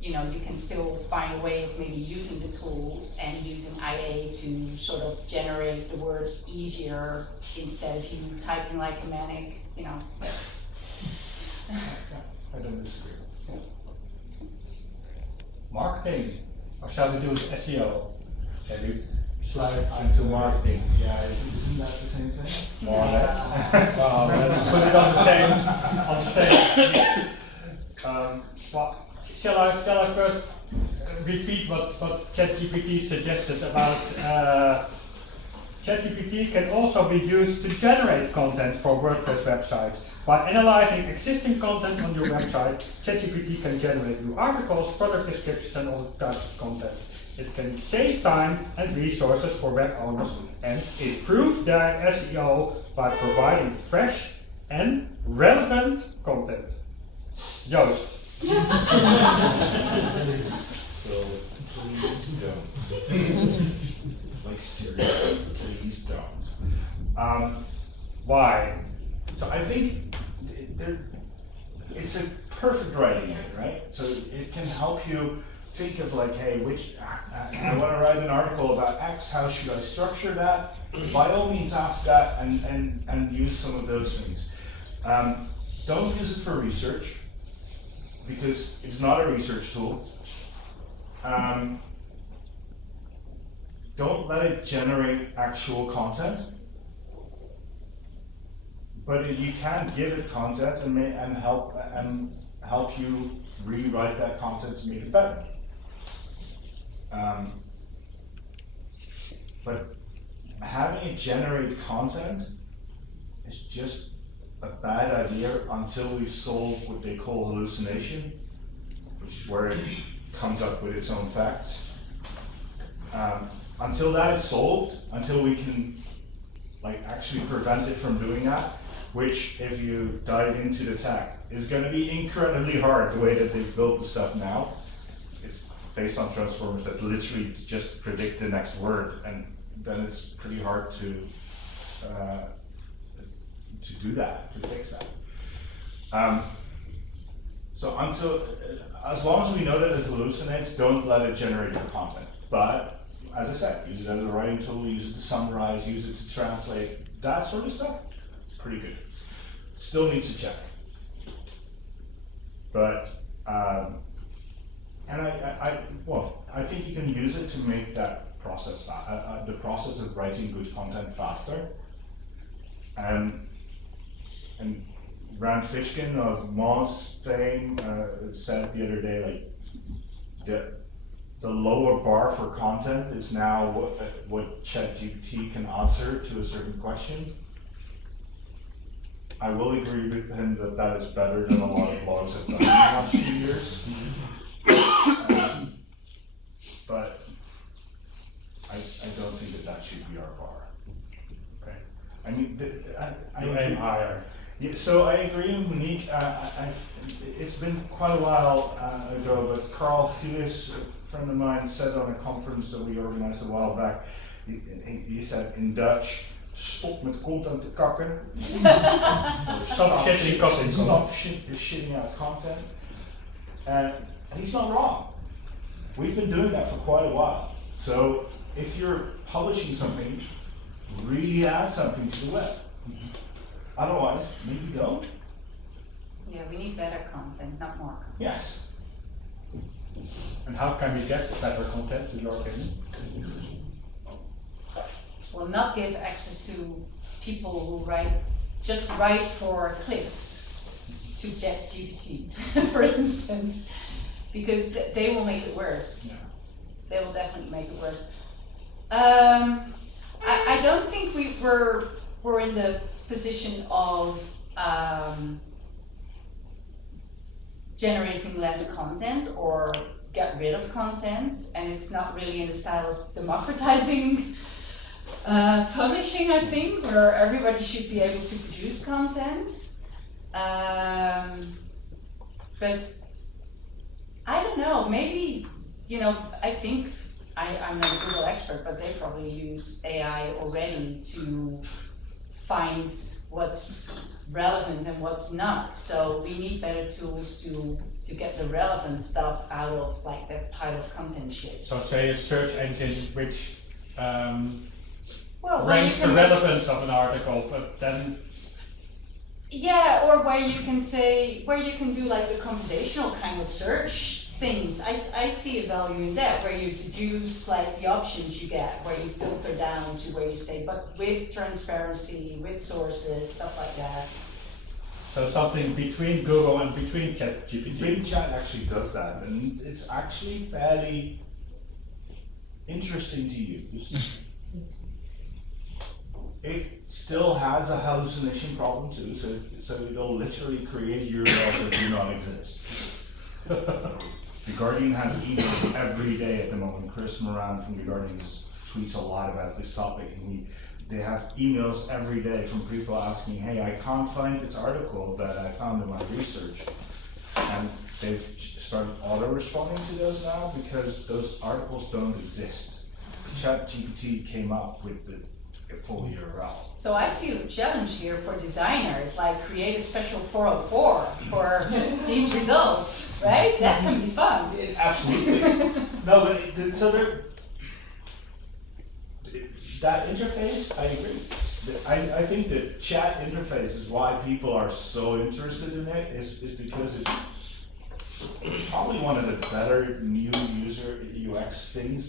you can still find a way of maybe using the tools and using IA to sort of generate the words easier instead of you typing like a manic. That's. I don't disagree. Marketing, or shall we do SEO? Can we slide into marketing? Yeah, isn't that the same thing? More or less. Well, let's put it on the same. Well, shall I first repeat what ChatGPT suggested about ChatGPT can also be used to generate content for WordPress websites. By analyzing existing content on your website, ChatGPT can generate new articles, product descriptions, and all types of content. It can save time and resources for web owners and improve their SEO by providing fresh and relevant content. Joost. So please don't. Like seriously, please don't. Why? So I think it's a perfect writing aid, right? So it can help you think of like, hey, I want to write an article about X, how should I structure that? By all means ask that and use some of those things. Don't use it for research, because it's not a research tool. Don't let it generate actual content, but you can give it content and help you rewrite that content to make it better. But having it generate content is just a bad idea until we've solved what they call hallucination, which is where it comes up with its own facts. Until that is solved, until we can actually prevent it from doing that, which if you dive into the tech is going to be incredibly hard the way that they've built the stuff now. It's based on transformers that literally just predict the next word, and then it's pretty hard to do that, to fix that. So as long as we know that it hallucinates, don't let it generate your content. But as I said, use it as a writing tool, use it to summarize, use it to translate, that sort of stuff. It's pretty good. Still needs to check. But I think you can use it to make that process, the process of writing good content faster. And Rand Fishkin of Moz fame said the other day, the lower bar for content is now what ChatGPT can answer to a certain question. I will agree with him that is better than a lot of blogs have done in the last few years. But I don't think that should be our bar. Okay. I mean, You aim higher. Yeah, so I agree with Monique. It's been quite a while ago, but Carl Gillis, a friend of mine, said on a conference that we organized a while back, he said in Dutch, stop met content te kakken. Stop shitting out content. And he's not wrong. We've been doing that for quite a while. So if you're publishing something, really add something to the web. Otherwise, maybe don't. Yeah, we need better content, not more content. Yes. And how can we get better content, in your opinion? Will not give access to people who just write for clicks to ChatGPT, for instance, because they will make it worse. Yeah. They will definitely make it worse. I don't think we're in the position of generating less content or get rid of content, and it's not really in the style of democratizing publishing, I think, where everybody should be able to produce content. But I don't know, maybe, I think, I'm not a Google expert, but they probably use AI already to find what's relevant and what's not. So we need better tools to get the relevant stuff out of that pile of content shit. So say a search engine which Well, ranks the relevance of an article, but then yeah, or where you can do the conversational kind of search things. I see a value in that, where you deduce the options you get, where you filter down to where you say, but with transparency, with sources, stuff like that. So something between Google and between ChatGPT. Bing Chat actually does that, and it's actually fairly interesting to use. It still has a hallucination problem too, so it'll literally create URLs that do not exist. The Guardian has emails every day at the moment. Chris Moran from The Guardian tweets a lot about this topic, and they have emails every day from people asking, hey, I can't find this article that I found in my research. And they've started auto-responding to those now because those articles don't exist. ChatGPT came up with the full URL. So I see the challenge here for designers, like create a special 404 for these results, right? That can be fun. Absolutely. No, but so that interface, I agree. I think the chat interface is why people are so interested in it, is because it's probably one of the better new user UX things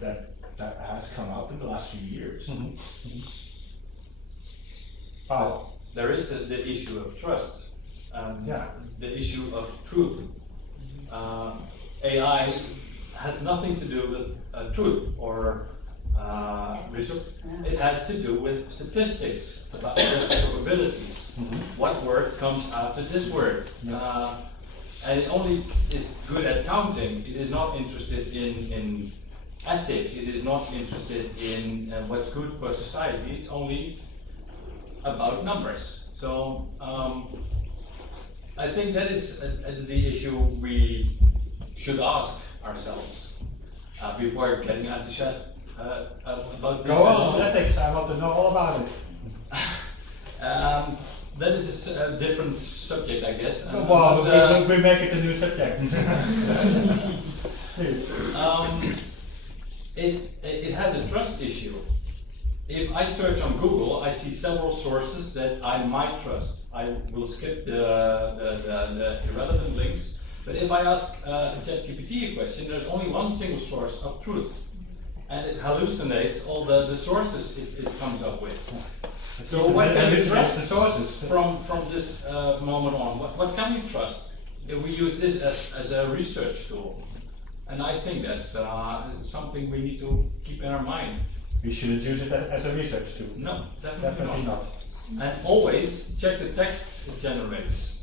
that has come up in the last few years. There is the issue of trust, Yeah. the issue of truth. AI has nothing to do with truth or research. It has to do with statistics about the probabilities. What word comes after this word? And it only is good at counting. It is not interested in ethics. It is not interested in what's good for society. It's only about numbers. So I think that is the issue we should ask ourselves before getting enthusiastic about this. Go on, ethics, I want to know all about it. That is a different subject, I guess. Well, we make it a new subject. Please. It has a trust issue. If I search on Google, I see several sources that I might trust. I will skip the irrelevant links. But if I ask ChatGPT a question, there's only one single source of truth. And it hallucinates all the sources it comes up with. So what can we trust the sources? from this moment on? What can we trust if we use this as a research tool? And I think that's something we need to keep in our mind. We shouldn't use it as a research tool. No, definitely Definitely not. not. And always check the text it generates.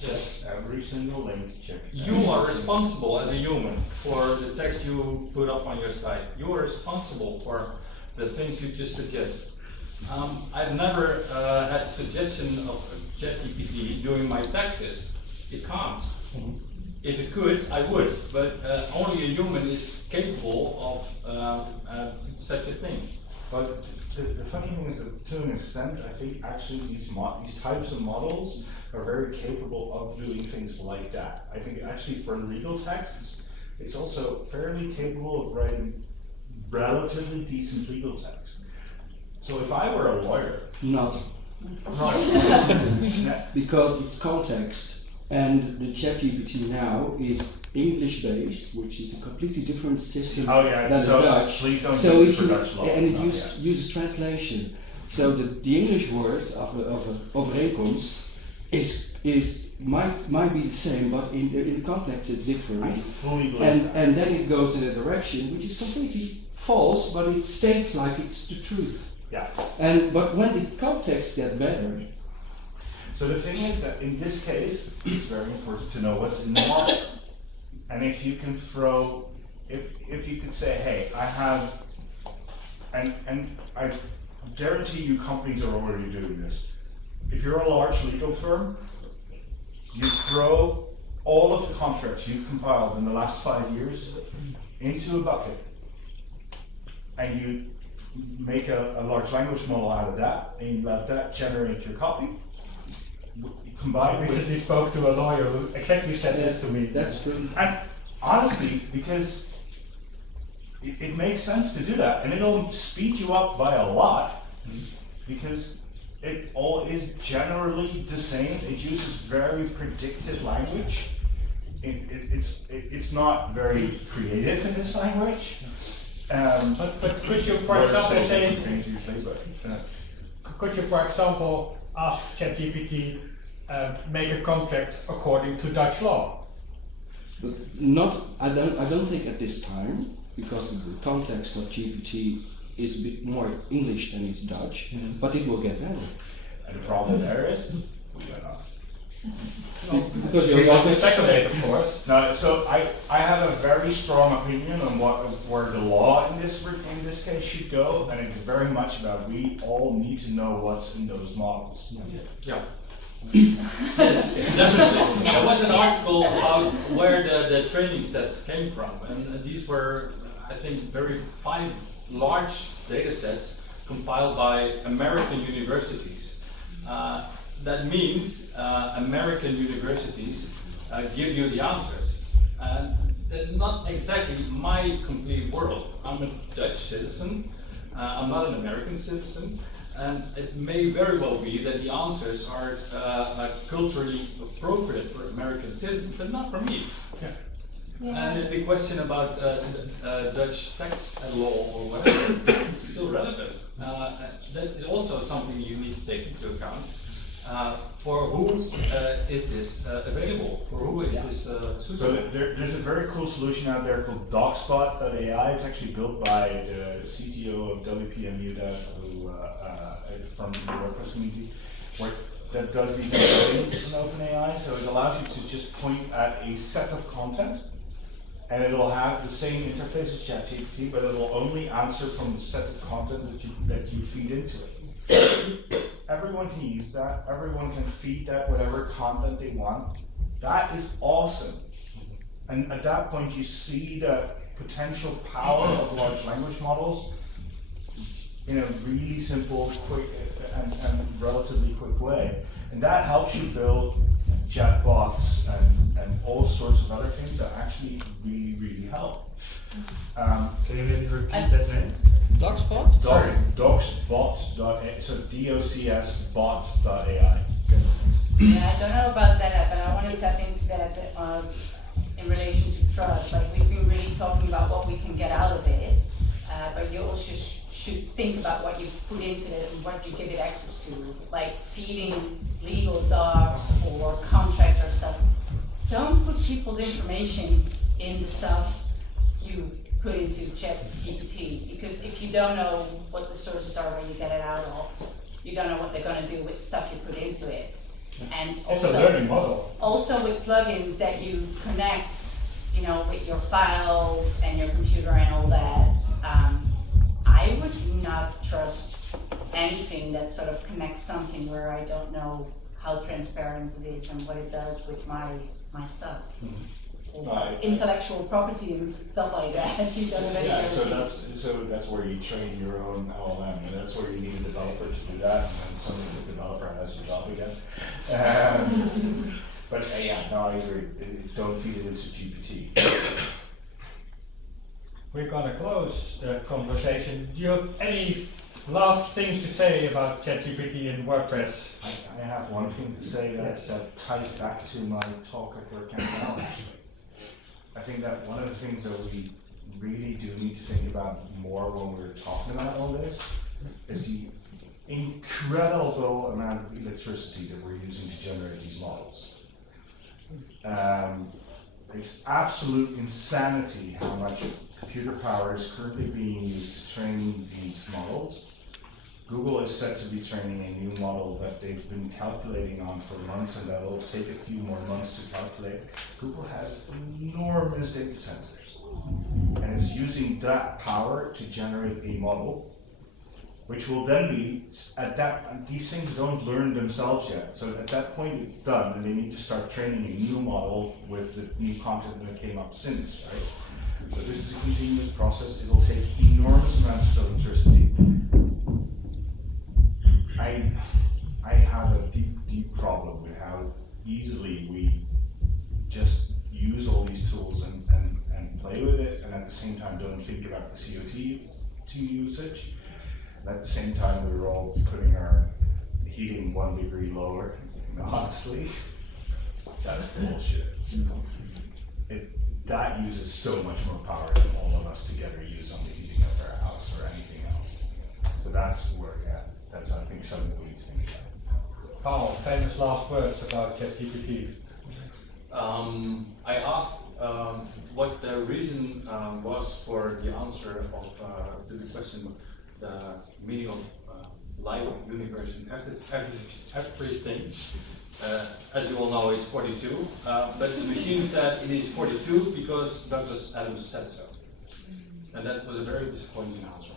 Just every single link, check. You are responsible as a human for the text you put up on your site. You are responsible for the things you just suggest. I've never had suggestion of ChatGPT doing my taxes. It can't. If it could, I would, but only a human is capable of such a thing. But the funny thing is that to an extent, I think actually these types of models are very capable of doing things like that. I think actually for legal texts, it's also fairly capable of writing relatively decent legal text. So if I were a lawyer, Not, because it's context, and the ChatGPT now is English based, which is a completely different system oh yeah, than so the Dutch. please don't So use it if for you, Dutch law. and it No, uses translation. So the English words of overeenkomst might be the same, but in the context it's different. I fully believe that. And then it goes in a direction which is completely false, but it states like it's the truth. Yeah. But when the context gets better, So the thing is that in this case, it's very important to know what's in the model. And if you can if you could say, hey, I have, and I guarantee you companies are already doing this. If you're a large legal firm, you throw all of the contracts you've compiled in the last 5 years into a bucket, and you make a large language model out of that, and you let that generate your copy. I Combined with, recently spoke to a lawyer who exactly said this to me. that's true. and honestly, because it makes sense to do that, and it'll speed you up by a lot, because it all is generally the same. It uses very predictive language. It's not very creative in this language. But could you, for example, say, things usually, but could you, for example, ask ChatGPT, make a contract according to Dutch law. But I don't think at this time, because the context of GPT is a bit more English than it's Dutch, but it will get better. And the problem there is, we don't know. Because We you're also also speculate, of course. No, so I have a very strong opinion on where the law in this case should go, and it's very much about we all need to know what's in those models. Yeah. Yes, definitely. There was an article about where the training sets came from, and these were, I think, 5 large data sets compiled by American universities. That means American universities give you the answers. And that's not exactly my complete world. I'm a Dutch citizen, I'm not an American citizen, and it may very well be that the answers are culturally appropriate for American citizens, but not for me. And the question about Dutch tax law or whatever is still relevant. That is also something you need to take into account. For who is this available? For who is this suitable? So there's a very cool solution out there called Dogspot.ai. It's actually built by the CTO of wpmeetupamsterdam from the WordPress community, that does these things in OpenAI. So it allows you to just point at a set of content, and it'll have the same interface as ChatGPT, but it'll only answer from the set of content that you feed into it. Everyone can use that. Everyone can feed that whatever content they want. That is awesome. And at that point, you see the potential power of large language models in a really simple, quick, and relatively quick way. And that helps you build chatbots and all sorts of other things that actually really, really help. Can you maybe repeat that name? Dogspot? Docsbot.ai, so docsbot.ai. Yeah, I don't know about that, but I want to tap into that in relation to trust. Like, we've been really talking about what we can get out of it, but you also should think about what you put into it and what you give it access to, like feeding legal docs or contracts or stuff. Don't put people's information in the stuff you put into ChatGPT, because if you don't know what the sources are where you get it out of, you don't know what they're going to do with stuff you put into it. And It's a learning model. also with plugins that you connect, with your files and your computer and all that, I would not trust anything that sort of connects something where I don't know how transparent it is and what it does with my stuff. There's intellectual property and stuff like that. You don't have any guarantees. So that's where you train your own LLM, and that's where you need a developer to do that, and then suddenly the developer has your job again. But I agree. Don't feed it into GPT. We're gonna close the conversation. Do you have any last things to say about ChatGPT and WordPress? I have one thing to say that ties back to my talk at WordCamps now, actually. I think that one of the things that we really do need to think about more when we're talking about all this is the incredible amount of electricity that we're using to generate these models. It's absolute insanity how much computer power is currently being used to train these models. Google is set to be training a new model that they've been calculating on for months, and that will take a few more months to calculate. Google has enormous data centers, and it's using that power to generate a model, which will then be, these things don't learn themselves yet, so at that point it's done, and they need to start training a new model with the new content that came up since, right? So this is a continuous process. It'll take enormous amounts of electricity. I have a deep problem with how easily we just use all these tools and play with it, and at the same time don't think about the CO2 usage. And at the same time, we were all putting our heating 1 degree lower. And honestly, that's bullshit. That uses so much more power than all of us together use on the heating of our house or anything else. So that's where, that's I think something we need to think about. Carl, famous last words about ChatGPT. I asked what the reason was for the answer of to the question, the meaning of life, universe, and everything. As you all know, it's 42, but the machine said it is 42 because Douglas Adams said so. And that was a very disappointing answer.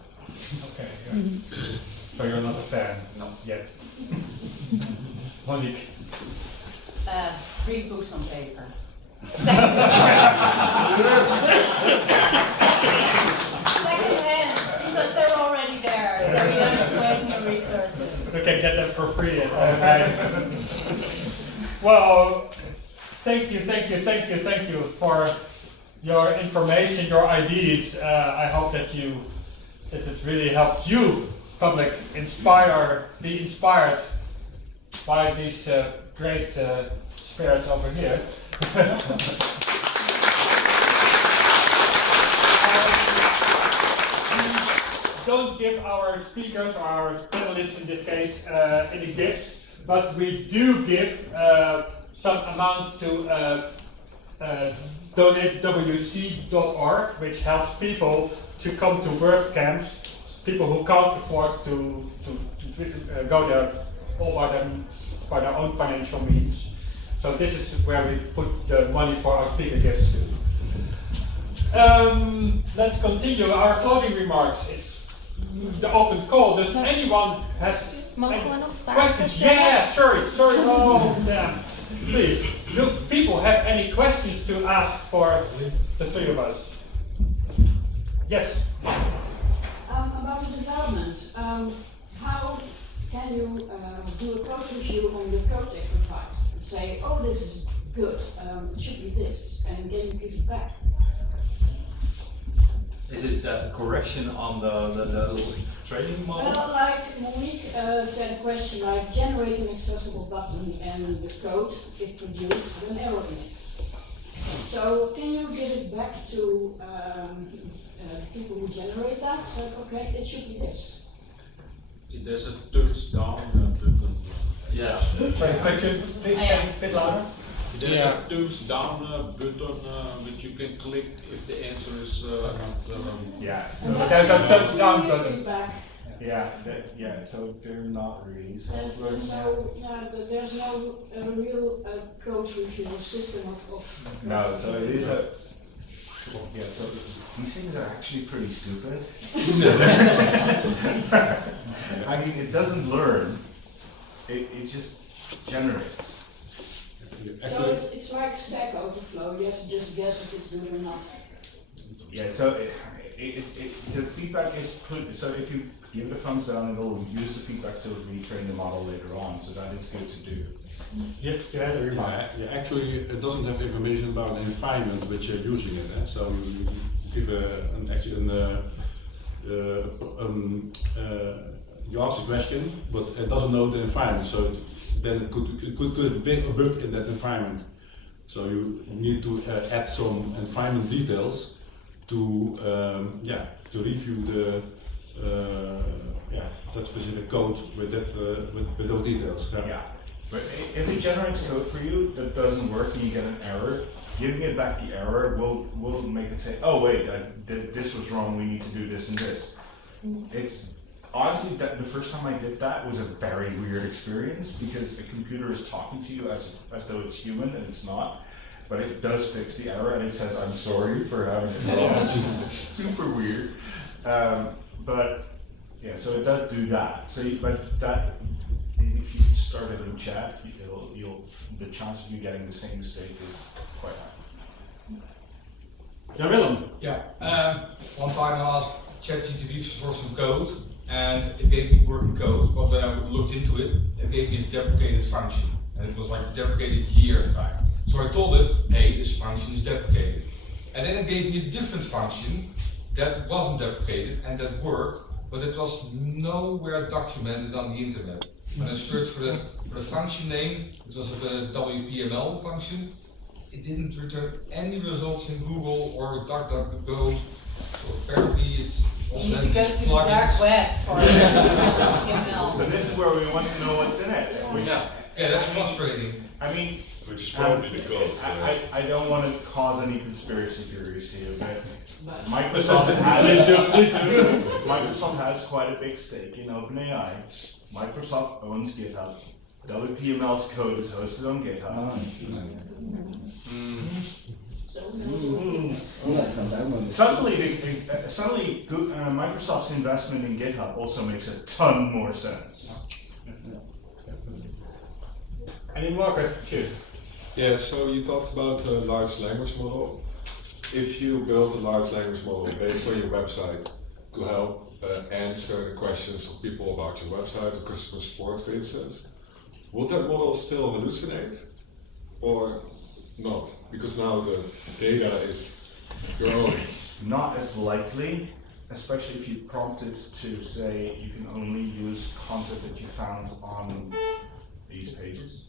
Okay, yeah. So you're not a fan? No. Yet. Monique. Read books on paper. Second hand, because they're already there, so you don't have to waste your resources. You can get them for free. Well, thank you for your information, your ideas. I hope that it really helped you, public, be inspired by these great spirits over here. Don't give our speakers, or our panelists in this case, any gifts, but we do give some amount to donatewc.org, which helps people to come to WordCamps, people who can't afford to go there all by their own financial means. So this is where we put the money for our speaker gifts to. Let's continue our closing remarks. It's the open call. Does anyone has questions? Yeah, sorry. Oh, yeah. Please, do people have any questions to ask for the three of us? Yes. About the development, how can you do a code review on the code they provide and say, oh, this is good, it should be this, and then you give it back? Is it a correction on the training model? Well, like Monique said a question like generate an accessible button, and the code it produced had an error in it. So can you give it back to the people who generate that? So okay, it should be this. There's a thumbs down button. Yeah. Sorry, could you please say a bit louder? There's a thumbs down button which you can click if the answer is not. Yeah, And so that's there's a how thumbs you down give button. feedback. so they're not really There's no real code review system of No, so it is a. Yeah, so these things are actually pretty stupid. I mean, it doesn't learn, it just generates. So it's like Stack Overflow, you have to just guess if it's good or not. Yeah, so the feedback is put, so if you give it a thumbs down, it'll use the feedback to retrain the model later on, so that is good to do. Actually, it doesn't have information about the environment which you're using it. So you give you ask a question, but it doesn't know the environment. So then it could be a bug in that environment. So you need to add some environment details to review that specific code with those details. Yeah, but if it generates code for you that doesn't work and you get an error, giving it back the error will make it say, oh wait, this was wrong, we need to do this and this. It's honestly, that the first time I did that was a very weird experience because the computer is talking to you as though it's human and it's not, but it does fix the error and it says, I'm sorry for having it wrong. Super weird. But yeah, so it does do that. So, but that, if you start it in chat, the chance of you getting the same mistake is quite high. Ja, Willem. Yeah, one time I asked ChatGPT for some code, and it gave me working code, but when I looked into it, it gave me a deprecated function, and it was like deprecated years back. So I told it, hey, this function is deprecated. And then it gave me a different function that wasn't deprecated and that worked, but it was nowhere documented on the internet. When I searched for the function name, it was a WPML function, it didn't return any results in Google or DuckDuckGo. So apparently it's You need to go to the dark web for HTML. So this is where we want to know what's in it. Yeah. Yeah, that's frustrating. I mean, Which is probably the code. I don't want to cause any conspiracy theories here, but Microsoft has quite a big stake in OpenAI. Microsoft owns GitHub. WPML's code is hosted on GitHub. Suddenly, Microsoft's investment in GitHub also makes a ton more sense. Any more questions? Yeah, so you talked about a large language model. If you build a large language model based on your website to help answer the questions of people about your website or customer support, for instance, would that model still hallucinate or not? Because now the data is your own. Not as likely, especially if you prompt it to say you can only use content that you found on these pages.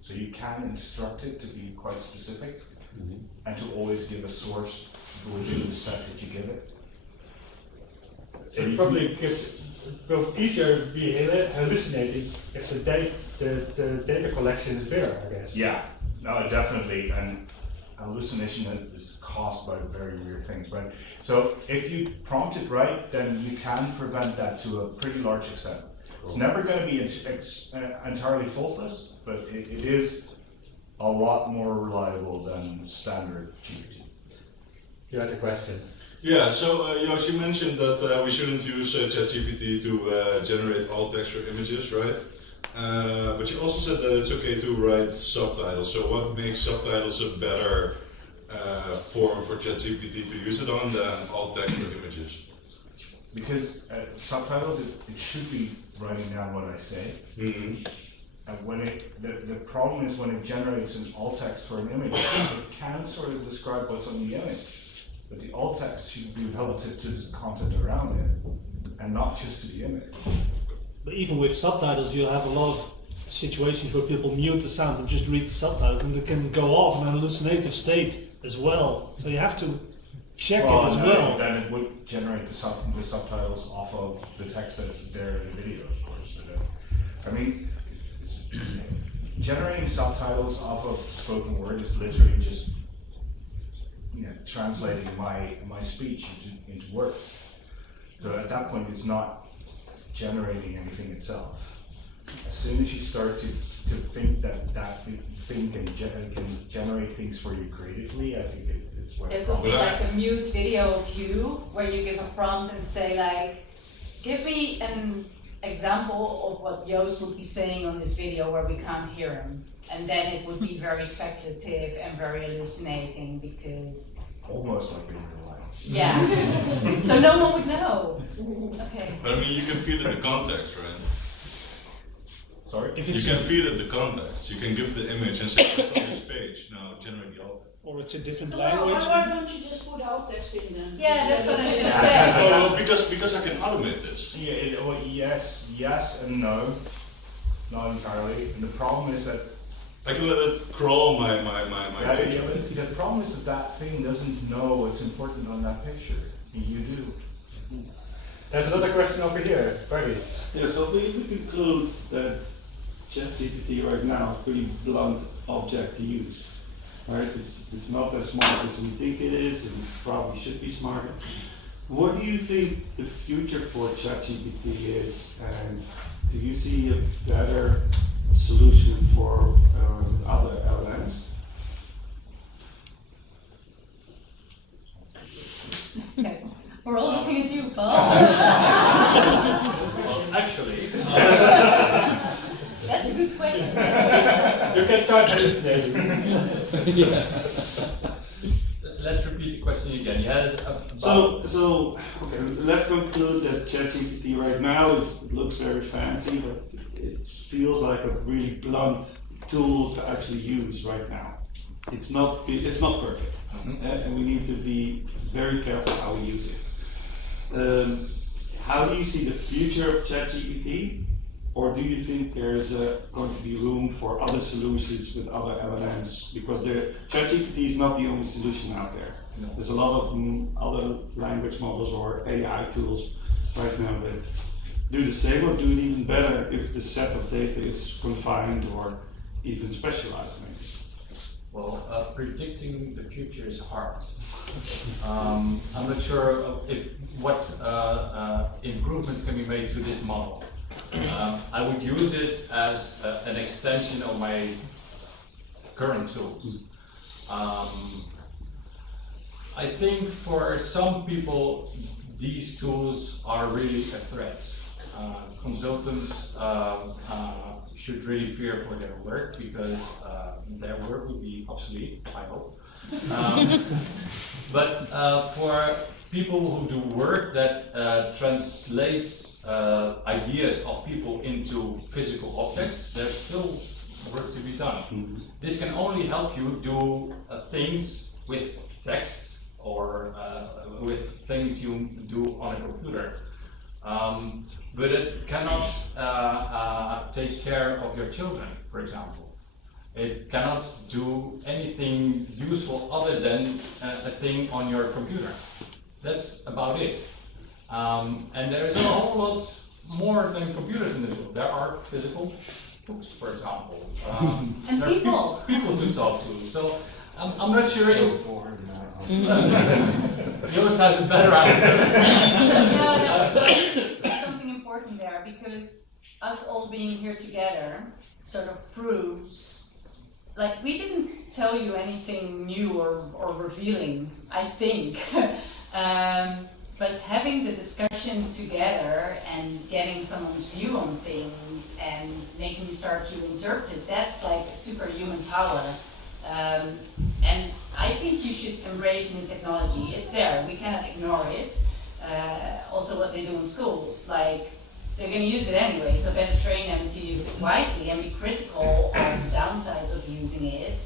So you can instruct it to be quite specific and to always give a source within the set that you give it. So It probably will easier be hallucinating if the data collection is bigger, I guess. Yeah, no, definitely, and hallucination is caused by very weird things. But so if you prompt it right, then you can prevent that to a pretty large extent. It's never going to be entirely faultless, but it is a lot more reliable than standard GPT. You had a question. Yeah, so Joost, you mentioned that we shouldn't use ChatGPT to generate alt text or images, right? But you also said that it's okay to write subtitles. So what makes subtitles a better form for ChatGPT to use it on than alt text or images? Because subtitles, it should be writing down what I say. And when the problem is when it generates an alt text for an image, it can sort of describe what's on the image, but the alt text should be relative to the content around it, and not just to the image. But even with subtitles, you'll have a lot of situations where people mute the sound and just read the subtitles, and they can go off in an hallucinative state as well. So you have to check it as well. Then it would generate the subtitles off of the text that's there in the video, of course. But, I mean, generating subtitles off of spoken word is literally just translating my speech into words. So at that point, it's not generating anything itself. As soon as you start to think that thing can generate things for you creatively, I think it's where It will be like a mute video of you, where you give a prompt and say like, give me an example of what Joost would be saying on this video where we can't hear him. And then it would be very speculative and very hallucinating because... Almost like being real life. Yeah. So no one would know. Okay. But I mean, you can feel it the context, right? Sorry? If You it's can feel it the context. You can give the image and say, what's on this page? Now generate the alt text. or it's a different Why language. don't you just put alt text in then? Yeah, that's what I just Yeah. said. Oh, well, because I can automate this. Yeah, well, yes and no. Not entirely. And the problem is that I can let it crawl my page. the problem is that thing doesn't know what's important on that picture. And you do. There's another question over here, Fergie. Yeah, so if we conclude that ChatGPT right now is a pretty blunt object to use, right? It's not as smart as we think it is, and probably should be smarter. What do you think the future for ChatGPT is, and do you see a better solution for other LLMs? Okay. We're all looking at you, Paul. Well, actually, That's a good question. You can start hallucinating. let's repeat the question again. You had it about... So okay, let's conclude that ChatGPT right now it looks very fancy, but it feels like a really blunt tool to actually use right now. It's not perfect, and we need to be very careful how we use it. How do you see the future of ChatGPT, or do you think there's going to be room for other solutions with other LLMs? Because the ChatGPT is not the only solution out there. There's a lot of other language models or AI tools right now that do the same or do it even better if the set of data is confined or even specialized maybe. Well, predicting the future is hard. I'm not sure if what improvements can be made to this model. I would use it as an extension of my current tools. I think for some people these tools are really a threat. Consultants should really fear for their work because their work will be obsolete, I hope. But for people who do work that translates ideas of people into physical objects, there's still work to be done. This can only help you do things with text or with things you do on a computer. But it cannot take care of your children, for example. It cannot do anything useful other than a thing on your computer. That's about it. And there is a whole lot more than computers in the world. There are physical books, for example. And there people. Are people to talk to. So I'm not sure if Joost has a better answer. No, you said something important there, because us all being here together sort of proves, like, we didn't tell you anything new or revealing, I think. But having the discussion together and getting someone's view on things and making you start to interpret it, that's like superhuman power. And I think you should embrace new technology. It's there, we cannot ignore it. Also what they do in schools, like, they're going to use it anyway, so better train them to use it wisely and be critical on the downsides of using it.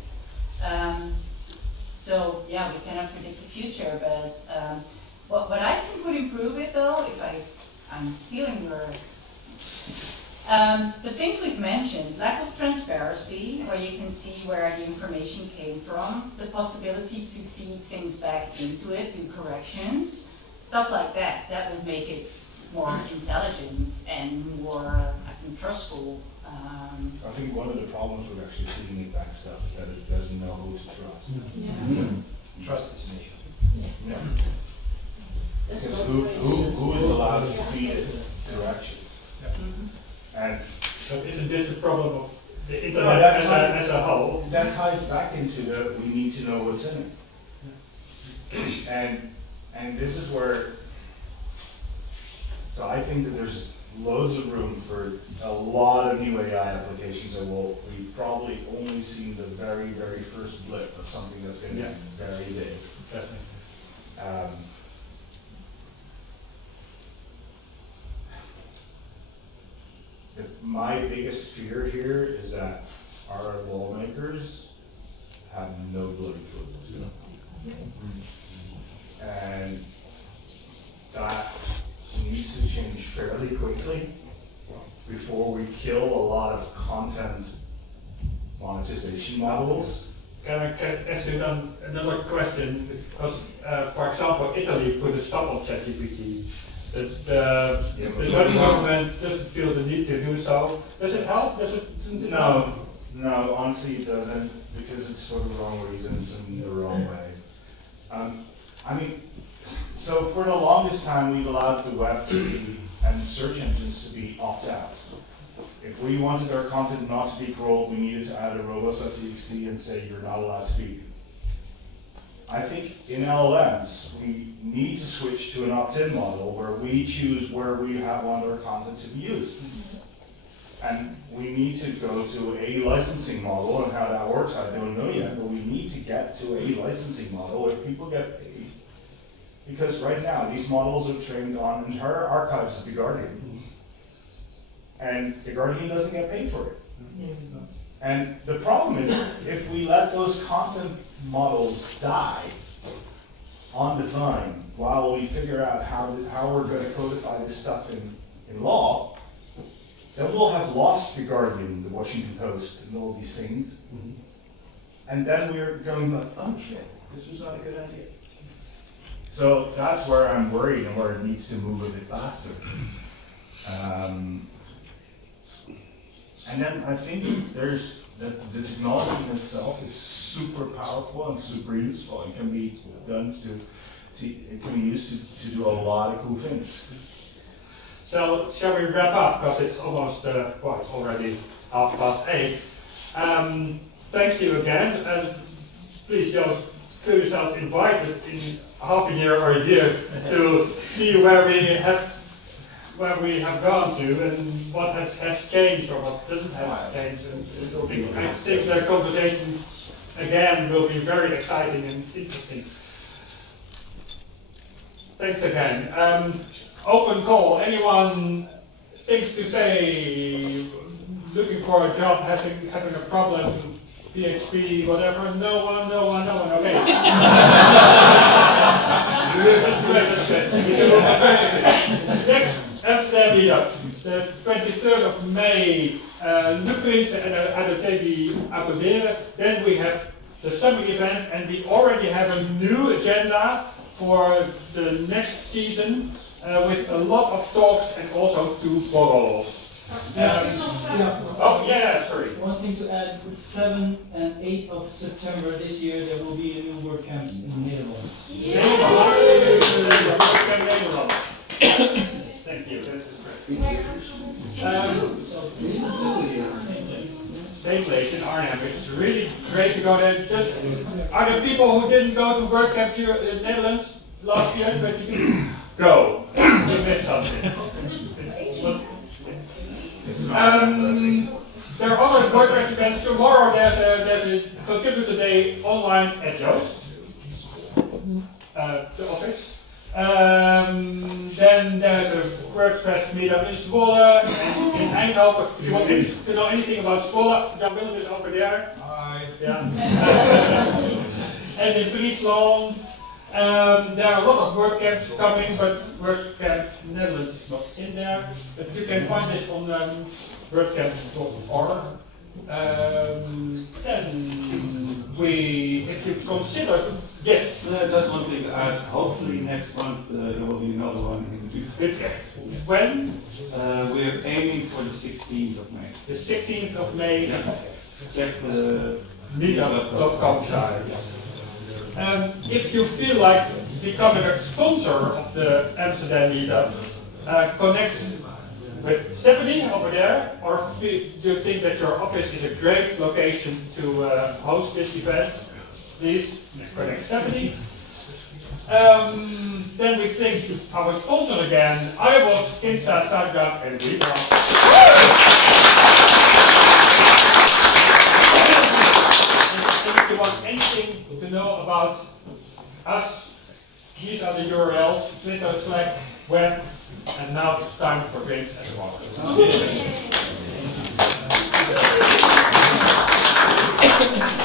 So yeah, we cannot predict the future, but what I think would improve it though, if I'm stealing your... the things we've mentioned, lack of transparency, where you can see where the information came from, the possibility to feed things back into it, do corrections, stuff like that, that would make it more intelligent and more, I think, trustful. I think one of the problems with actually feeding it back stuff is that it doesn't know who to trust. Trust is an issue. Yeah. Because who is allowed to feed it directions? And But isn't this the problem of the No, internet that's as a whole? that ties back into the we need to know what's in it. And this is where, so I think that there's loads of room for a lot of new AI applications that we've probably only seen the very, very first blip of something that's going to be very big. Definitely. My biggest fear here is that our lawmakers have no bloody clue what's going on. And that needs to change fairly quickly before we kill a lot of content monetization models. Can I ask you then another question? Because, for example, Italy put a stop on ChatGPT. The Dutch government doesn't feel the need to do so. Does it help? Doesn't it help? No, honestly it doesn't, because it's for the wrong reasons and the wrong way. I mean, so for the longest time we've allowed the web to be, and search engines to be opt-out. If we wanted our content not to be crawled, we needed to add a robust.txt and say you're not allowed to speak. I think in LLMs, we need to switch to an opt-in model where we choose where we want our content to be used. And we need to go to a licensing model, and how that works, I don't know yet, but we need to get to a licensing model where people get paid. Because right now, these models are trained on entire archives of The Guardian. And The Guardian doesn't get paid for it. And the problem is, if we let those content models die on the vine while we figure out how we're going to codify this stuff in law, then we'll have lost The Guardian, the Washington Post, and all these things. And then we're going like, oh shit, this was not a good idea. So that's where I'm worried and where it needs to move a bit faster. And then I think there's the technology in itself is super powerful and super useful. It can be done it can be used to do a lot of cool things. So shall we wrap up, because it's almost, it's already 8:30. Thank you again, and please just feel yourself invited in half a year or a year to see where we have gone to and what has changed or what doesn't have changed. And I think the conversations again will be very exciting and interesting. Thanks again. Open call. Anyone things to say? Looking for a job, having a problem, PHP, whatever. No one. Okay. That's great. Next Amsterdam Meetup, the 23rd of May. Look at the Tegelizr. Then we have the summer event, and we already have a new agenda for the next season with a lot of talks and also 2 borrels. Sorry. One thing to add, 7th and 8th of September this year there will be a new WordCamps in the Netherlands. Thank you, this is great. Same place in Arnhem. It's really great to go there. Are there people who didn't go to WordCamps in the Netherlands last year? But you can go. You missed something. There are other WordPress events. Tomorrow there's a contributor day online at Yoast, the office. Then there's a WordPress Meetup in Scholte, in Eindhoven. If you want to know anything about Scholte, Jaap Wiering is over there. Hi. Yeah. And in Friesland, there are a lot of WordCamps coming, but WordCamp Netherlands is not in there. But you can find this on wordcamps.org. Then if you consider, yes. Just one thing to add. Hopefully next month there will be another one in Utrecht. When? We're aiming for the 16th of May. The 16th of May. Yeah. Check the meetup.com site. If you feel like becoming a sponsor of the Amsterdam Meetup, connect with Stephanie over there, or do you think that your office is a great location to host this event? Please connect Stephanie. Then we thank our sponsor again. I was Insta, Zuidgraaf and Rita. If you want anything to know about us, these are the URLs, Twitter, Slack, web, and now it's time for drinks at the bar.